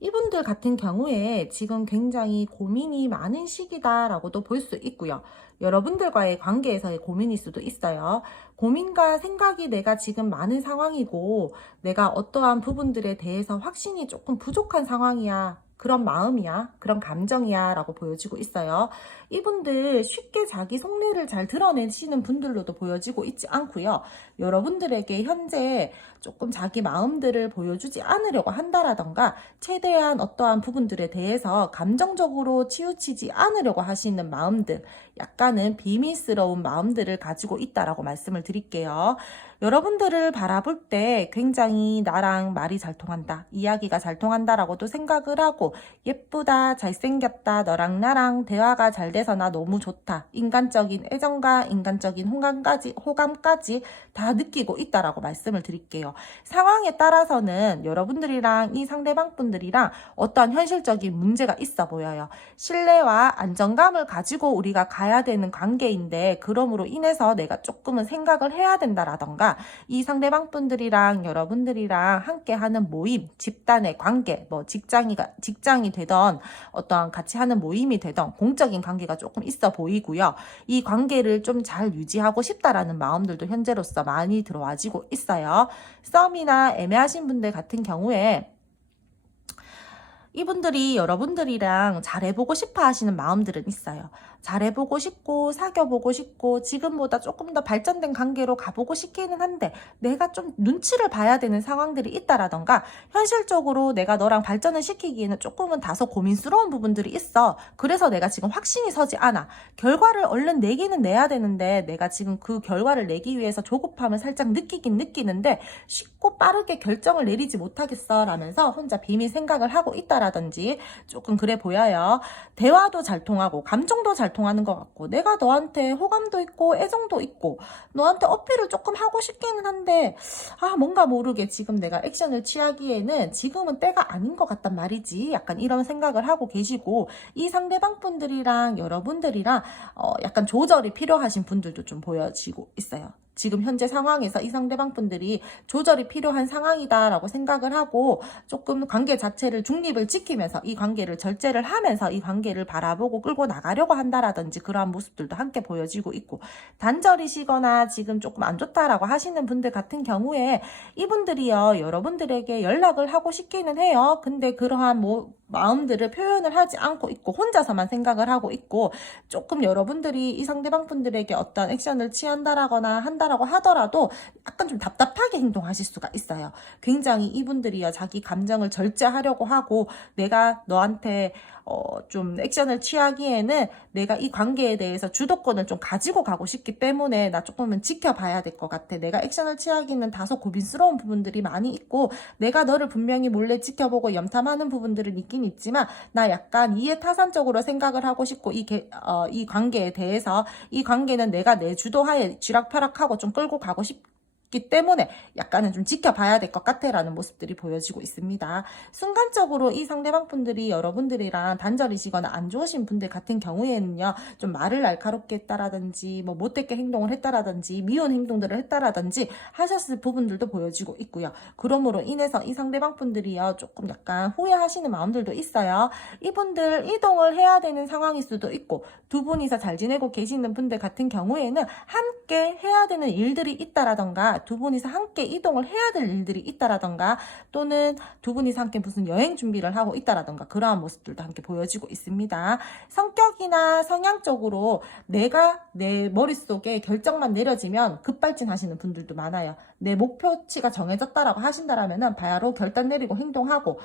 이분들 같은 경우에 지금 굉장히 고민이 많은 시기다라고도 볼 수 있고요. 여러분들과의 관계에서의 고민일 수도 있어요. 고민과 생각이 내가 지금 많은 상황이고, 내가 어떠한 부분들에 대해서 확신이 조금 부족한 상황이야, 그런 마음이야, 그런 감정이야 라고 보여지고 있어요. 이분들 쉽게 자기 속내를 잘 드러내시는 분들로도 보여지고 있지 않고요. 여러분들에게 현재 조금 자기 마음들을 보여주지 않으려고 한다라던가 최대한 어떠한 부분들에 대해서 감정적으로 치우치지 않으려고 하시는 마음들, 약간은 비밀스러운 마음들을 가지고 있다라고 말씀을 드릴게요. 여러분들을 바라볼 때 굉장히 나랑 말이 잘 통한다, 이야기가 잘 통한다라고도 생각을 하고, 예쁘다, 잘생겼다, 너랑 나랑 대화가 잘 돼서 나 너무 좋다, 인간적인 애정과 인간적인 호감까지 다 느끼고 있다라고 말씀을 드릴게요. 상황에 따라서는 여러분들이랑 이 상대방 분들이랑 어떠한 현실적인 문제가 있어 보여요. 신뢰와 안정감을 가지고 우리가 가야 되는 관계인데, 그럼으로 인해서 내가 조금은 생각을 해야 된다라던가, 이 상대방 분들이랑 여러분들이랑 함께 하는 모임, 집단의 관계, 뭐 직장이 되던 어떠한 같이 하는 모임이 되던 공적인 관계가 조금 있어 보이고요. 이 관계를 좀 잘 유지하고 싶다라는 마음들도 현재로서 많이 들어와지고 있어요. 썸이나 애매하신 분들 같은 경우에 이분들이 여러분들이랑 잘해보고 싶어 하시는 마음들은 있어요. 잘해보고 싶고 사귀어보고 싶고 지금보다 조금 더 발전된 관계로 가보고 싶기는 한데, 내가 좀 눈치를 봐야 되는 상황들이 있다라던가, 현실적으로 내가 너랑 발전을 시키기에는 조금은 다소 고민스러운 부분들이 있어. 그래서 내가 지금 확신이 서지 않아. 결과를 얼른 내기는 내야 되는데 내가 지금 그 결과를 내기 위해서 조급함을 살짝 느끼긴 느끼는데 쉽고 빠르게 결정을 내리지 못하겠어 라면서 혼자 비밀 생각을 하고 있다라든지 조금 그래 보여요. 대화도 잘 통하고 감정도 잘 통하는 것 같고, 내가 너한테 호감도 있고 애정도 있고 너한테 어필을 조금 하고 싶기는 한데, 뭔가 모르게 지금 내가 액션을 취하기에는 지금은 때가 아닌 것 같단 말이지, 약간 이런 생각을 하고 계시고, 이 상대방 분들이랑 여러분들이랑 약간 조절이 필요하신 분들도 좀 보여지고 있어요. 지금 현재 상황에서 이 상대방 분들이 조절이 필요한 상황이다라고 생각을 하고, 조금 관계 자체를 중립을 지키면서 이 관계를 절제를 하면서 이 관계를 바라보고 끌고 나가려고 한다라든지 그러한 모습들도 함께 보여지고 있고, 단절이시거나 지금 조금 안 좋다라고 하시는 분들 같은 경우에 이분들이요, 여러분들에게 연락을 하고 싶기는 해요. 근데 그러한 마음들을 표현을 하지 않고 있고 혼자서만 생각을 하고 있고, 조금 여러분들이 이 상대방 분들에게 어떤 액션을 취한다라거나 한다라고 하더라도 약간 좀 답답하게 행동하실 수가 있어요. 굉장히 이분들이요, 자기 감정을 절제하려고 하고, 내가 너한테 좀 액션을 취하기에는 내가 이 관계에 대해서 주도권을 좀 가지고 가고 싶기 때문에 나 조금은 지켜봐야 될 것 같아. 내가 액션을 취하기는 다소 고민스러운 부분들이 많이 있고, 내가 너를 분명히 몰래 지켜보고 염탐하는 부분들은 있긴 있지만 나 약간 이해타산적으로 생각을 하고 싶고, 이 관계에 대해서, 이 관계는 내가 내 주도하에 쥐락펴락하고 좀 끌고 가고 싶기 때문에 약간은 좀 지켜봐야 될 것 같아 라는 모습들이 보여지고 있습니다. 순간적으로 이 상대방 분들이 여러분들이랑 단절이시거나 안 좋으신 분들 같은 경우에는요, 좀 말을 날카롭게 했다라든지 못되게 행동을 했다라든지 미운 행동들을 했다라든지 하셨을 부분들도 보여지고 있고요. 그러므로 인해서 이 상대방 분들이요, 조금 약간 후회하시는 마음들도 있어요. 이분들 이동을 해야 되는 상황일 수도 있고, 두 분이서 잘 지내고 계시는 분들 같은 경우에는 함께 해야 되는 일들이 있다라던가, 두 분이서 함께 이동을 해야 될 일들이 있다라던가, 또는 두 분이서 함께 무슨 여행 준비를 하고 있다라던가 그러한 모습들도 함께 보여지고 있습니다. 성격이나 성향적으로 내가 내 머릿속에 결정만 내려지면 급발진하시는 분들도 많아요. 내 목표치가 정해졌다라고 하신다라면은 바로 결단 내리고 행동하고,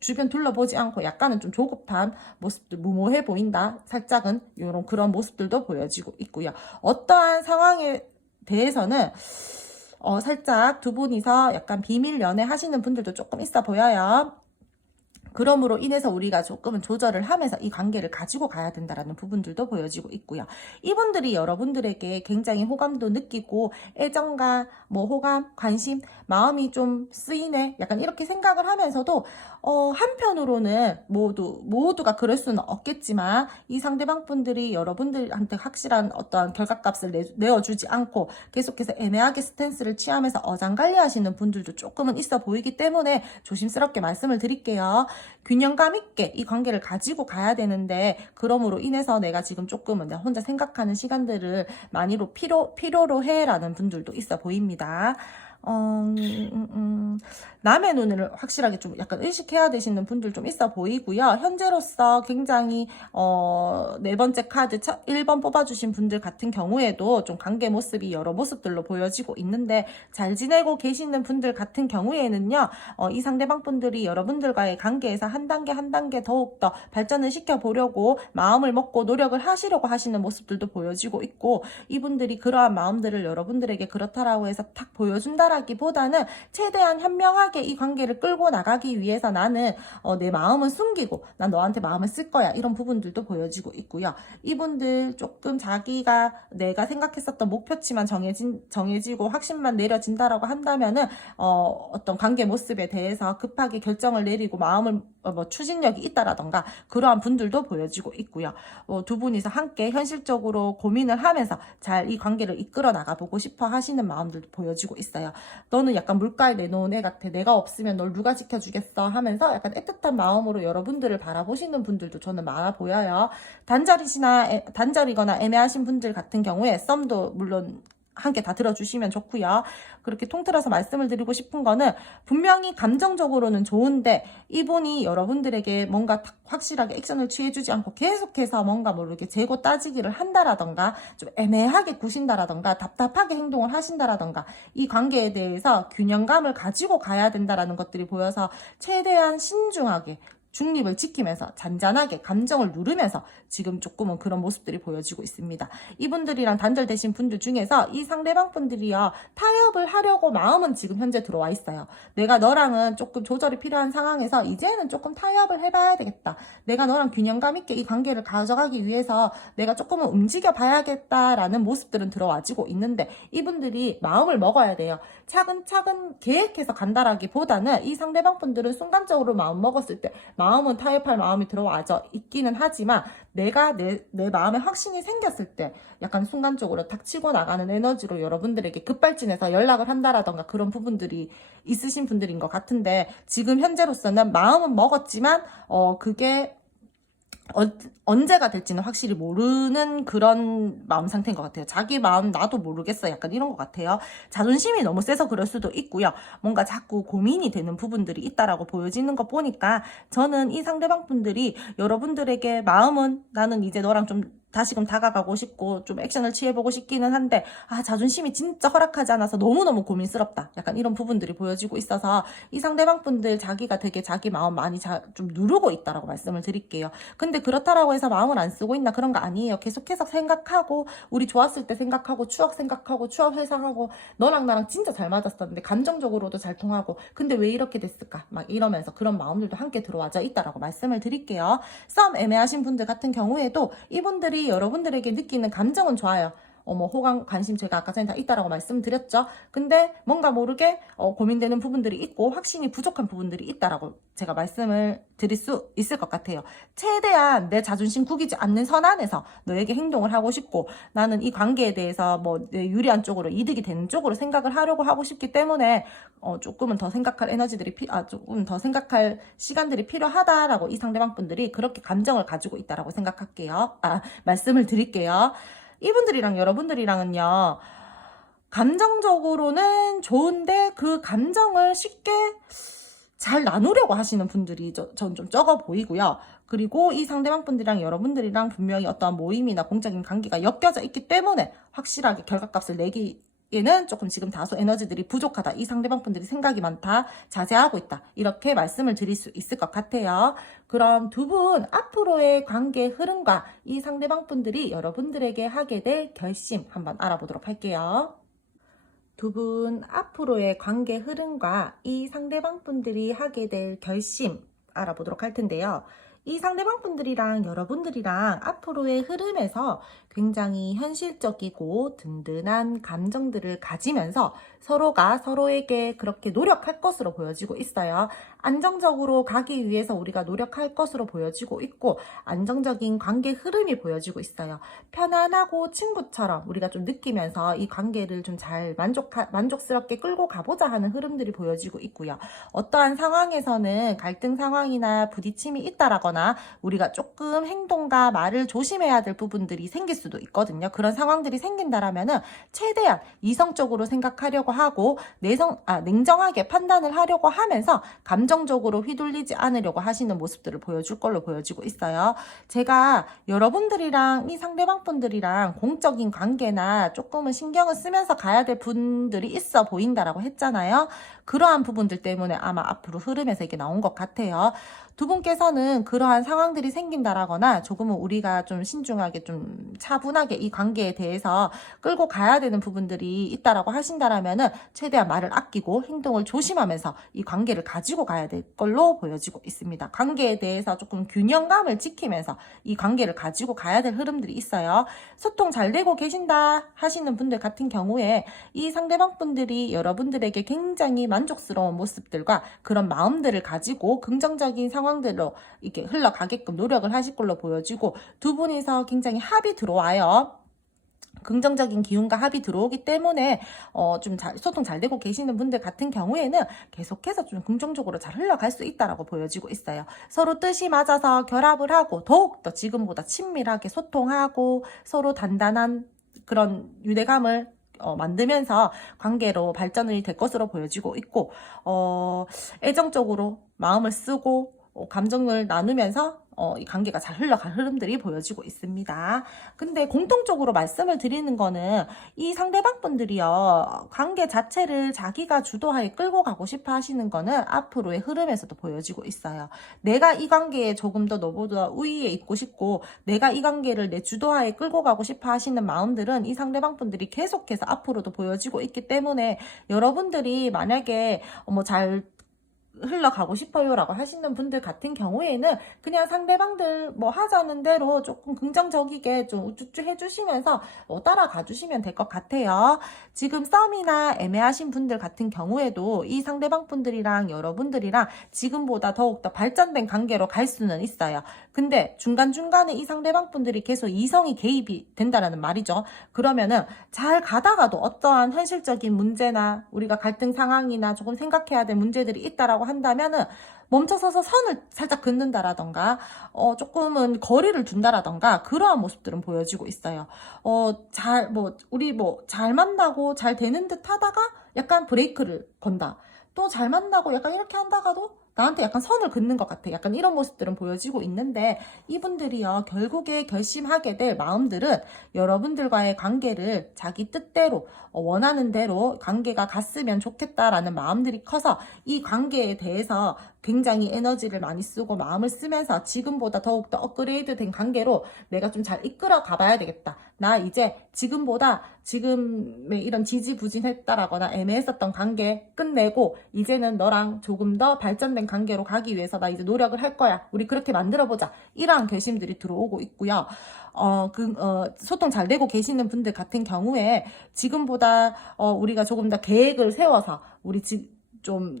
주변 둘러보지 않고 약간은 좀 조급한 모습들, 무모해 보인다, 살짝은 이런 그런 모습들도 보여지고 있고요. 어떠한 상황에 대해서는 살짝 두 분이서 약간 비밀 연애 하시는 분들도 조금 있어 보여요. 그러므로 인해서 우리가 조금은 조절을 하면서 이 관계를 가지고 가야 된다라는 부분들도 보여지고 있고요. 이분들이 여러분들에게 굉장히 호감도 느끼고 애정과 호감, 관심, 마음이 좀 쓰이네, 약간 이렇게 생각을 하면서도 한편으로는 모두가 그럴 수는 없겠지만, 이 상대방 분들이 여러분들한테 확실한 어떤 결과값을 내어주지 않고 계속해서 애매하게 스탠스를 취하면서 어장관리하시는 분들도 조금은 있어 보이기 때문에 조심스럽게 말씀을 드릴게요. 균형감 있게 이 관계를 가지고 가야 되는데, 그러므로 인해서 내가 지금 조금은 내가 혼자 생각하는 시간들을 많이로 필요로 해라는 분들도 있어 보입니다. 남의 눈을 확실하게 좀 약간 의식해야 되시는 분들 좀 있어 보이고요. 현재로서 굉장히 네 번째 카드 1번 뽑아주신 분들 같은 경우에도 좀 관계 모습이 여러 모습들로 보여지고 있는데, 잘 지내고 계시는 분들 같은 경우에는요, 이 상대방 분들이 여러분들과의 관계에서 한 단계 한 단계 더욱더 발전을 시켜보려고 마음을 먹고 노력을 하시려고 하시는 모습들도 보여지고 있고, 이분들이 그러한 마음들을 여러분들에게 그렇다라고 해서 탁 보여준다라기보다는 최대한 현명하게 이 관계를 끌고 나가기 위해서 나는 내 마음은 숨기고 난 너한테 마음을 쓸 거야, 이런 부분들도 보여지고 있고요. 이분들 조금 자기가 내가 생각했었던 목표치만 정해지고 확신만 내려진다라고 한다면은 어떤 관계 모습에 대해서 급하게 결정을 내리고 마음을 뭐 추진력이 있다라던가 그러한 분들도 보여지고 있고요. 두 분이서 함께 현실적으로 고민을 하면서 잘 이 관계를 이끌어 나가보고 싶어 하시는 마음들도 보여지고 있어요. 너는 약간 물가에 내놓은 애 같아, 내가 없으면 널 누가 지켜주겠어 하면서 약간 애틋한 마음으로 여러분들을 바라보시는 분들도 저는 많아 보여요. 단절이거나 애매하신 분들 같은 경우에 썸도 물론 함께 다 들어주시면 좋고요. 그렇게 통틀어서 말씀을 드리고 싶은 거는, 분명히 감정적으로는 좋은데 이분이 여러분들에게 뭔가 확실하게 액션을 취해주지 않고 계속해서 뭔가 모르게 재고 따지기를 한다라던가 좀 애매하게 구신다라던가 답답하게 행동을 하신다라던가 이 관계에 대해서 균형감을 가지고 가야 된다라는 것들이 보여서 최대한 신중하게 중립을 지키면서 잔잔하게 감정을 누르면서 지금 조금은 그런 모습들이 보여지고 있습니다. 이분들이랑 단절되신 분들 중에서 이 상대방 분들이요, 타협을 하려고 마음은 지금 현재 들어와 있어요. 내가 너랑은 조금 조절이 필요한 상황에서 이제는 조금 타협을 해봐야 되겠다, 내가 너랑 균형감 있게 이 관계를 가져가기 위해서 내가 조금은 움직여 봐야겠다라는 모습들은 들어와지고 있는데, 이분들이 마음을 먹어야 돼요. 차근차근 계획해서 간다라기보다는 이 상대방 분들은 순간적으로 마음 먹었을 때 마음은 타협할 마음이 들어와져 있기는 하지만, 내가 내 마음에 확신이 생겼을 때 약간 순간적으로 탁 치고 나가는 에너지로 여러분들에게 급발진해서 연락을 한다라던가 그런 부분들이 있으신 분들인 것 같은데, 지금 현재로서는 마음은 먹었지만 그게 언제가 될지는 확실히 모르는 그런 마음 상태인 것 같아요. 자기 마음 나도 모르겠어, 약간 이런 것 같아요. 자존심이 너무 세서 그럴 수도 있고요. 뭔가 자꾸 고민이 되는 부분들이 있다라고 보여지는 거 보니까, 저는 이 상대방 분들이 여러분들에게 마음은 나는 이제 너랑 좀 다시금 다가가고 싶고 좀 액션을 취해보고 싶기는 한데, 자존심이 진짜 허락하지 않아서 너무너무 고민스럽다, 약간 이런 부분들이 보여지고 있어서 이 상대방 분들 자기가 되게 자기 마음 많이 좀 누르고 있다라고 말씀을 드릴게요. 근데 그렇다라고 해서 마음을 안 쓰고 있나, 그런 거 아니에요. 계속해서 생각하고, 우리 좋았을 때 생각하고, 추억 회상하고, 너랑 나랑 진짜 잘 맞았었는데 감정적으로도 잘 통하고, 근데 왜 이렇게 됐을까 막 이러면서 그런 마음들도 함께 들어와져 있다라고 말씀을 드릴게요. 썸 애매하신 분들 같은 경우에도 이분들이 여러분들에게 느끼는 감정은 좋아요. 호감, 관심 제가 아까 전에 다 있다라고 말씀드렸죠. 근데 뭔가 모르게 고민되는 부분들이 있고 확신이 부족한 부분들이 있다라고 제가 말씀을 드릴 수 있을 것 같아요. 최대한 내 자존심 구기지 않는 선 안에서 너에게 행동을 하고 싶고, 나는 이 관계에 대해서 뭐 내 유리한 쪽으로, 이득이 되는 쪽으로 생각을 하려고 하고 싶기 때문에 조금은 더 생각할 조금 더 생각할 시간들이 필요하다라고 이 상대방 분들이 그렇게 감정을 가지고 있다라고 생각할게요. 말씀을 드릴게요. 이분들이랑 여러분들이랑은요, 감정적으로는 좋은데 그 감정을 쉽게 잘 나누려고 하시는 분들이 전 좀 적어 보이고요. 그리고 이 상대방 분들이랑 여러분들이랑 분명히 어떠한 모임이나 공적인 관계가 엮여져 있기 때문에 확실하게 결과값을 내기에는 조금 지금 다소 에너지들이 부족하다, 이 상대방 분들이 생각이 많다, 자제하고 있다, 이렇게 말씀을 드릴 수 있을 것 같아요. 그럼 두 분 앞으로의 관계 흐름과 이 상대방 분들이 여러분들에게 하게 될 결심 한번 알아보도록 할게요. 두 분 앞으로의 관계 흐름과 이 상대방 분들이 하게 될 결심 알아보도록 할 텐데요. 이 상대방 분들이랑 여러분들이랑 앞으로의 흐름에서 굉장히 현실적이고 든든한 감정들을 가지면서 서로가 서로에게 그렇게 노력할 것으로 보여지고 있어요. 안정적으로 가기 위해서 우리가 노력할 것으로 보여지고 있고, 안정적인 관계 흐름이 보여지고 있어요. 편안하고 친구처럼 우리가 좀 느끼면서 이 관계를 좀 잘 만족스럽게 끌고 가보자 하는 흐름들이 보여지고 있고요. 어떠한 상황에서는 갈등 상황이나 부딪힘이 있다라거나 된다거나 우리가 조금 행동과 말을 조심해야 될 부분들이 생길 수도 있거든요. 그런 상황들이 생긴다라면은 최대한 이성적으로 생각하려고 하고 냉정하게 판단을 하려고 하면서 감정적으로 휘둘리지 않으려고 하시는 모습들을 보여줄 걸로 보여지고 있어요. 제가 여러분들이랑 이 상대방 분들이랑 공적인 관계나 조금은 신경을 쓰면서 가야 될 분들이 있어 보인다라고 했잖아요. 그러한 부분들 때문에 아마 앞으로 흐름에서 이게 나온 것 같아요. 두 분께서는 그러한 상황들이 생긴다라거나 조금은 우리가 좀 신중하게 좀 차분하게 이 관계에 대해서 끌고 가야 되는 부분들이 있다라고 하신다라면은 최대한 말을 아끼고 행동을 조심하면서 이 관계를 가지고 가야 될 걸로 보여지고 있습니다. 관계에 대해서 조금 균형감을 지키면서 이 관계를 가지고 가야 될 흐름들이 있어요. 소통 잘 되고 계신다 하시는 분들 같은 경우에 이 상대방 분들이 여러분들에게 굉장히 만족스러운 모습들과 그런 마음들을 가지고 긍정적인 상황들로 이렇게 흘러가게끔 노력을 하실 걸로 보여지고 두 분이서 굉장히 합이 들어와요. 긍정적인 기운과 합이 들어오기 때문에 좀 소통 잘 되고 계시는 분들 같은 경우에는 계속해서 좀 긍정적으로 잘 흘러갈 수 있다라고 보여지고 있어요. 서로 뜻이 맞아서 결합을 하고 더욱더 지금보다 친밀하게 소통하고 서로 단단한 그런 유대감을 만들면서 관계로 발전이 될 것으로 보여지고 있고 애정적으로 마음을 쓰고 감정을 나누면서 이 관계가 잘 흘러갈 흐름들이 보여지고 있습니다. 근데 공통적으로 말씀을 드리는 거는 이 상대방 분들이요, 관계 자체를 자기가 주도하에 끌고 가고 싶어 하시는 거는 앞으로의 흐름에서도 보여지고 있어요. 내가 이 관계에 조금 더 너보다 우위에 있고 싶고 내가 이 관계를 내 주도하에 끌고 가고 싶어 하시는 마음들은 이 상대방 분들이 계속해서 앞으로도 보여지고 있기 때문에 여러분들이 만약에 잘 흘러가고 싶어요 라고 하시는 분들 같은 경우에는 그냥 상대방들 하자는 대로 조금 긍정적이게 좀 우쭈쭈 해주시면서 따라가 주시면 될 것 같아요. 지금 썸이나 애매하신 분들 같은 경우에도 이 상대방 분들이랑 여러분들이랑 지금보다 더욱더 발전된 관계로 갈 수는 있어요. 근데 중간중간에 이 상대방 분들이 계속 이성이 개입이 된다라는 말이죠. 그러면은 잘 가다가도 어떠한 현실적인 문제나 우리가 갈등 상황이나 조금 생각해야 될 문제들이 있다라고 한다면은 멈춰서서 선을 살짝 긋는다라던가 조금은 거리를 둔다라던가 그러한 모습들은 보여지고 있어요. 우리 잘 만나고 잘 되는 듯 하다가 약간 브레이크를 건다. 또 잘 만나고 약간 이렇게 한다가도 나한테 약간 선을 긋는 것 같아. 약간 이런 모습들은 보여지고 있는데 이분들이요, 결국에 결심하게 될 마음들은 여러분들과의 관계를 자기 뜻대로 원하는 대로 관계가 갔으면 좋겠다라는 마음들이 커서 이 관계에 대해서 굉장히 에너지를 많이 쓰고 마음을 쓰면서 지금보다 더욱더 업그레이드 된 관계로 내가 좀 잘 이끌어 가봐야 되겠다. 나 이제 지금의 이런 지지부진했다라거나 애매했었던 관계 끝내고 이제는 너랑 조금 더 발전된 관계로 가기 위해서 나 이제 노력을 할 거야. 우리 그렇게 만들어보자. 이러한 결심들이 들어오고 있고요. 소통 잘 되고 계시는 분들 같은 경우에 지금보다 우리가 조금 더 계획을 세워서 우리 좀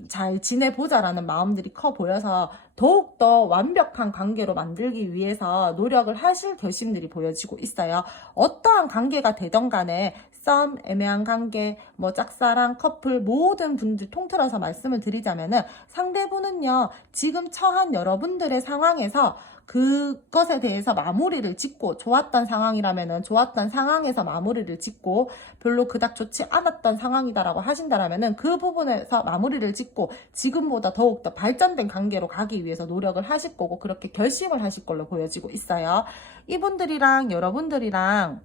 잘 지내보자라는 마음들이 커 보여서 더욱더 완벽한 관계로 만들기 위해서 노력을 하실 결심들이 보여지고 있어요. 어떠한 관계가 되던 간에 썸, 애매한 관계, 짝사랑, 커플 모든 분들 통틀어서 말씀을 드리자면은 상대분은요, 지금 처한 여러분들의 상황에서 그것에 대해서 마무리를 짓고 좋았던 상황이라면은 좋았던 상황에서 마무리를 짓고 별로 그닥 좋지 않았던 상황이다라고 하신다라면은 그 부분에서 마무리를 짓고 지금보다 더욱더 발전된 관계로 가기 위해서 노력을 하실 거고 그렇게 결심을 하실 걸로 보여지고 있어요. 이분들이랑 여러분들이랑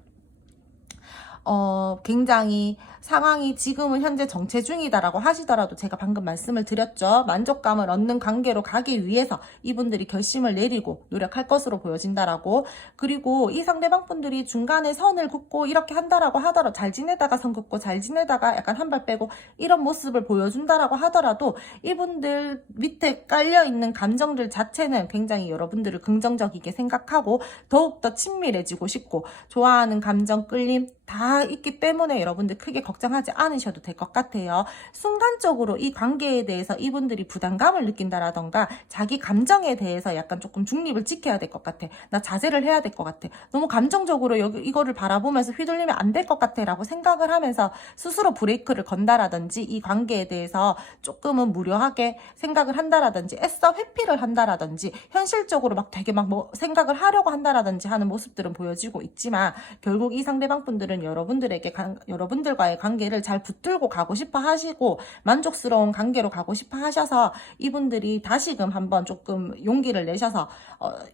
굉장히 상황이 지금은 현재 정체 중이다라고 하시더라도 제가 방금 말씀을 드렸죠. 만족감을 얻는 관계로 가기 위해서 이분들이 결심을 내리고 노력할 것으로 보여진다라고. 그리고 이 상대방 분들이 중간에 선을 긋고 이렇게 한다라고 하더라도 잘 지내다가 선 긋고 잘 지내다가 약간 한 발 빼고 이런 모습을 보여준다라고 하더라도 이분들 밑에 깔려있는 감정들 자체는 굉장히 여러분들을 긍정적이게 생각하고 더욱더 친밀해지고 싶고 좋아하는 감정, 끌림, 다 있기 때문에 여러분들 크게 걱정하지 않으셔도 될 것 같아요. 순간적으로 이 관계에 대해서 이분들이 부담감을 느낀다라던가 자기 감정에 대해서 약간 조금 중립을 지켜야 될 것 같아. 나 자제를 해야 될 것 같아. 너무 감정적으로 이거를 바라보면서 휘둘리면 안 될 것 같아 라고 생각을 하면서 스스로 브레이크를 건다라든지 이 관계에 대해서 조금은 무료하게 생각을 한다라든지 애써 회피를 한다라든지 현실적으로 막 되게 막 뭐 생각을 하려고 한다라든지 하는 모습들은 보여지고 있지만 결국 이 상대방 분들은 여러분들과의 관계를 잘 붙들고 가고 싶어 하시고 만족스러운 관계로 가고 싶어 하셔서 이분들이 다시금 한번 조금 용기를 내셔서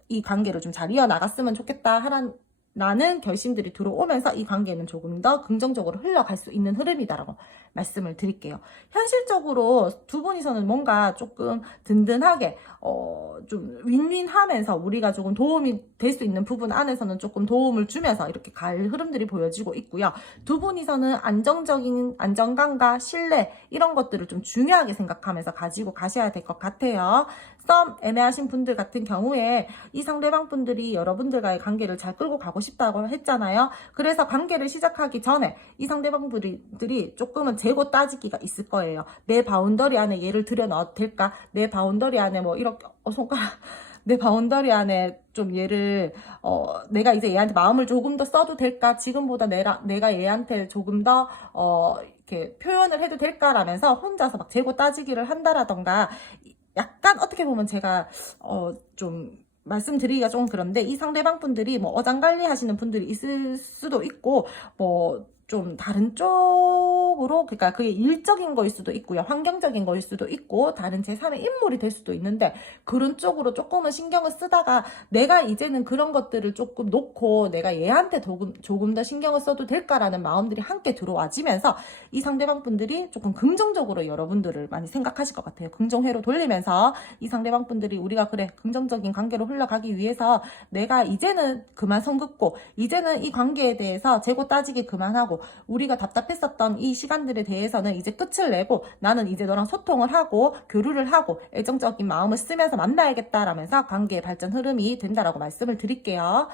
이 관계를 좀 잘 이어나갔으면 좋겠다 라는 결심들이 들어오면서 이 관계는 조금 더 긍정적으로 흘러갈 수 있는 흐름이다라고 말씀을 드릴게요. 현실적으로 두 분이서는 뭔가 조금 든든하게 좀 윈윈하면서 우리가 조금 도움이 될 수 있는 부분 안에서는 조금 도움을 주면서 이렇게 갈 흐름들이 보여지고 있고요. 두 분이서는 안정적인 안정감과 신뢰 이런 것들을 좀 중요하게 생각하면서 가지고 가셔야 될 것 같아요. 썸 애매하신 분들 같은 경우에 이 상대방 분들이 여러분들과의 관계를 잘 끌고 가고 싶다고 했잖아요. 그래서 관계를 시작하기 전에 이 상대방 분들이 조금은 재고 따지기가 있을 거예요. 내 바운더리 안에 얘를 들여넣어도 될까? 내 바운더리 안에 뭐 이렇게 손가락 내 바운더리 안에 좀 얘를 내가 이제 얘한테 마음을 조금 더 써도 될까? 지금보다 내가 얘한테 조금 더 이렇게 표현을 해도 될까라면서 혼자서 막 재고 따지기를 한다라던가 약간 어떻게 보면 제가 좀 말씀드리기가 좀 그런데 이 상대방 분들이 뭐 어장관리 하시는 분들이 있을 수도 있고 뭐 좀 다른 쪽으로 그러니까 그게 일적인 거일 수도 있고요. 환경적인 거일 수도 있고 다른 제3의 인물이 될 수도 있는데 그런 쪽으로 조금은 신경을 쓰다가 내가 이제는 그런 것들을 조금 놓고 내가 얘한테 조금 더 신경을 써도 될까라는 마음들이 함께 들어와지면서 이 상대방 분들이 조금 긍정적으로 여러분들을 많이 생각하실 것 같아요. 긍정회로 돌리면서 이 상대방 분들이 우리가 그래 긍정적인 관계로 흘러가기 위해서 내가 이제는 그만 선 긋고 이제는 이 관계에 대해서 재고 따지기 그만하고 우리가 답답했었던 이 시간들에 대해서는 이제 끝을 내고 나는 이제 너랑 소통을 하고 교류를 하고 애정적인 마음을 쓰면서 만나야겠다라면서 관계의 발전 흐름이 된다라고 말씀을 드릴게요.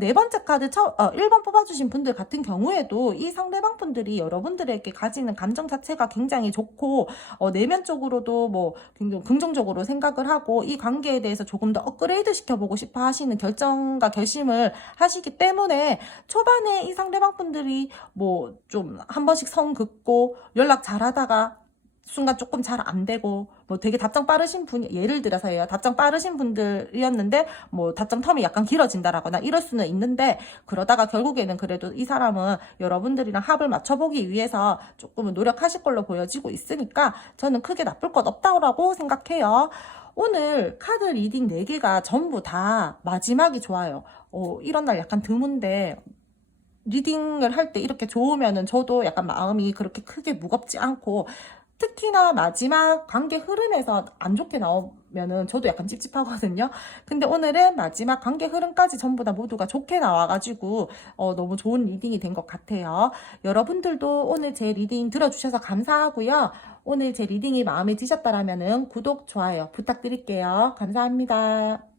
네 번째 카드 1번 뽑아주신 분들 같은 경우에도 이 상대방 분들이 여러분들에게 가지는 감정 자체가 굉장히 좋고 내면적으로도 뭐 굉장히 긍정적으로 생각을 하고 이 관계에 대해서 조금 더 업그레이드 시켜보고 싶어 하시는 결정과 결심을 하시기 때문에 초반에 이 상대방 분들이 뭐 좀 한 번씩 선 긋고 연락 잘하다가 순간 조금 잘 안 되고 뭐 되게 답장 빠르신 분이 예를 들어서요 답장 빠르신 분들이었는데 뭐 답장 텀이 약간 길어진다라거나 이럴 수는 있는데 그러다가 결국에는 그래도 이 사람은 여러분들이랑 합을 맞춰보기 위해서 조금은 노력하실 걸로 보여지고 있으니까 저는 크게 나쁠 것 없다고 생각해요. 오늘 카드 리딩 4개가 전부 다 마지막이 좋아요. 이런 날 약간 드문데 리딩을 할 때 이렇게 좋으면은 저도 약간 마음이 그렇게 크게 무겁지 않고 특히나 마지막 관계 흐름에서 안 좋게 나오면은 저도 약간 찝찝하거든요. 근데 오늘은 마지막 관계 흐름까지 전부 다 모두가 좋게 나와가지고 너무 좋은 리딩이 된 것 같아요. 여러분들도 오늘 제 리딩 들어주셔서 감사하고요. 오늘 제 리딩이 마음에 드셨다라면은 구독, 좋아요 부탁드릴게요. 감사합니다.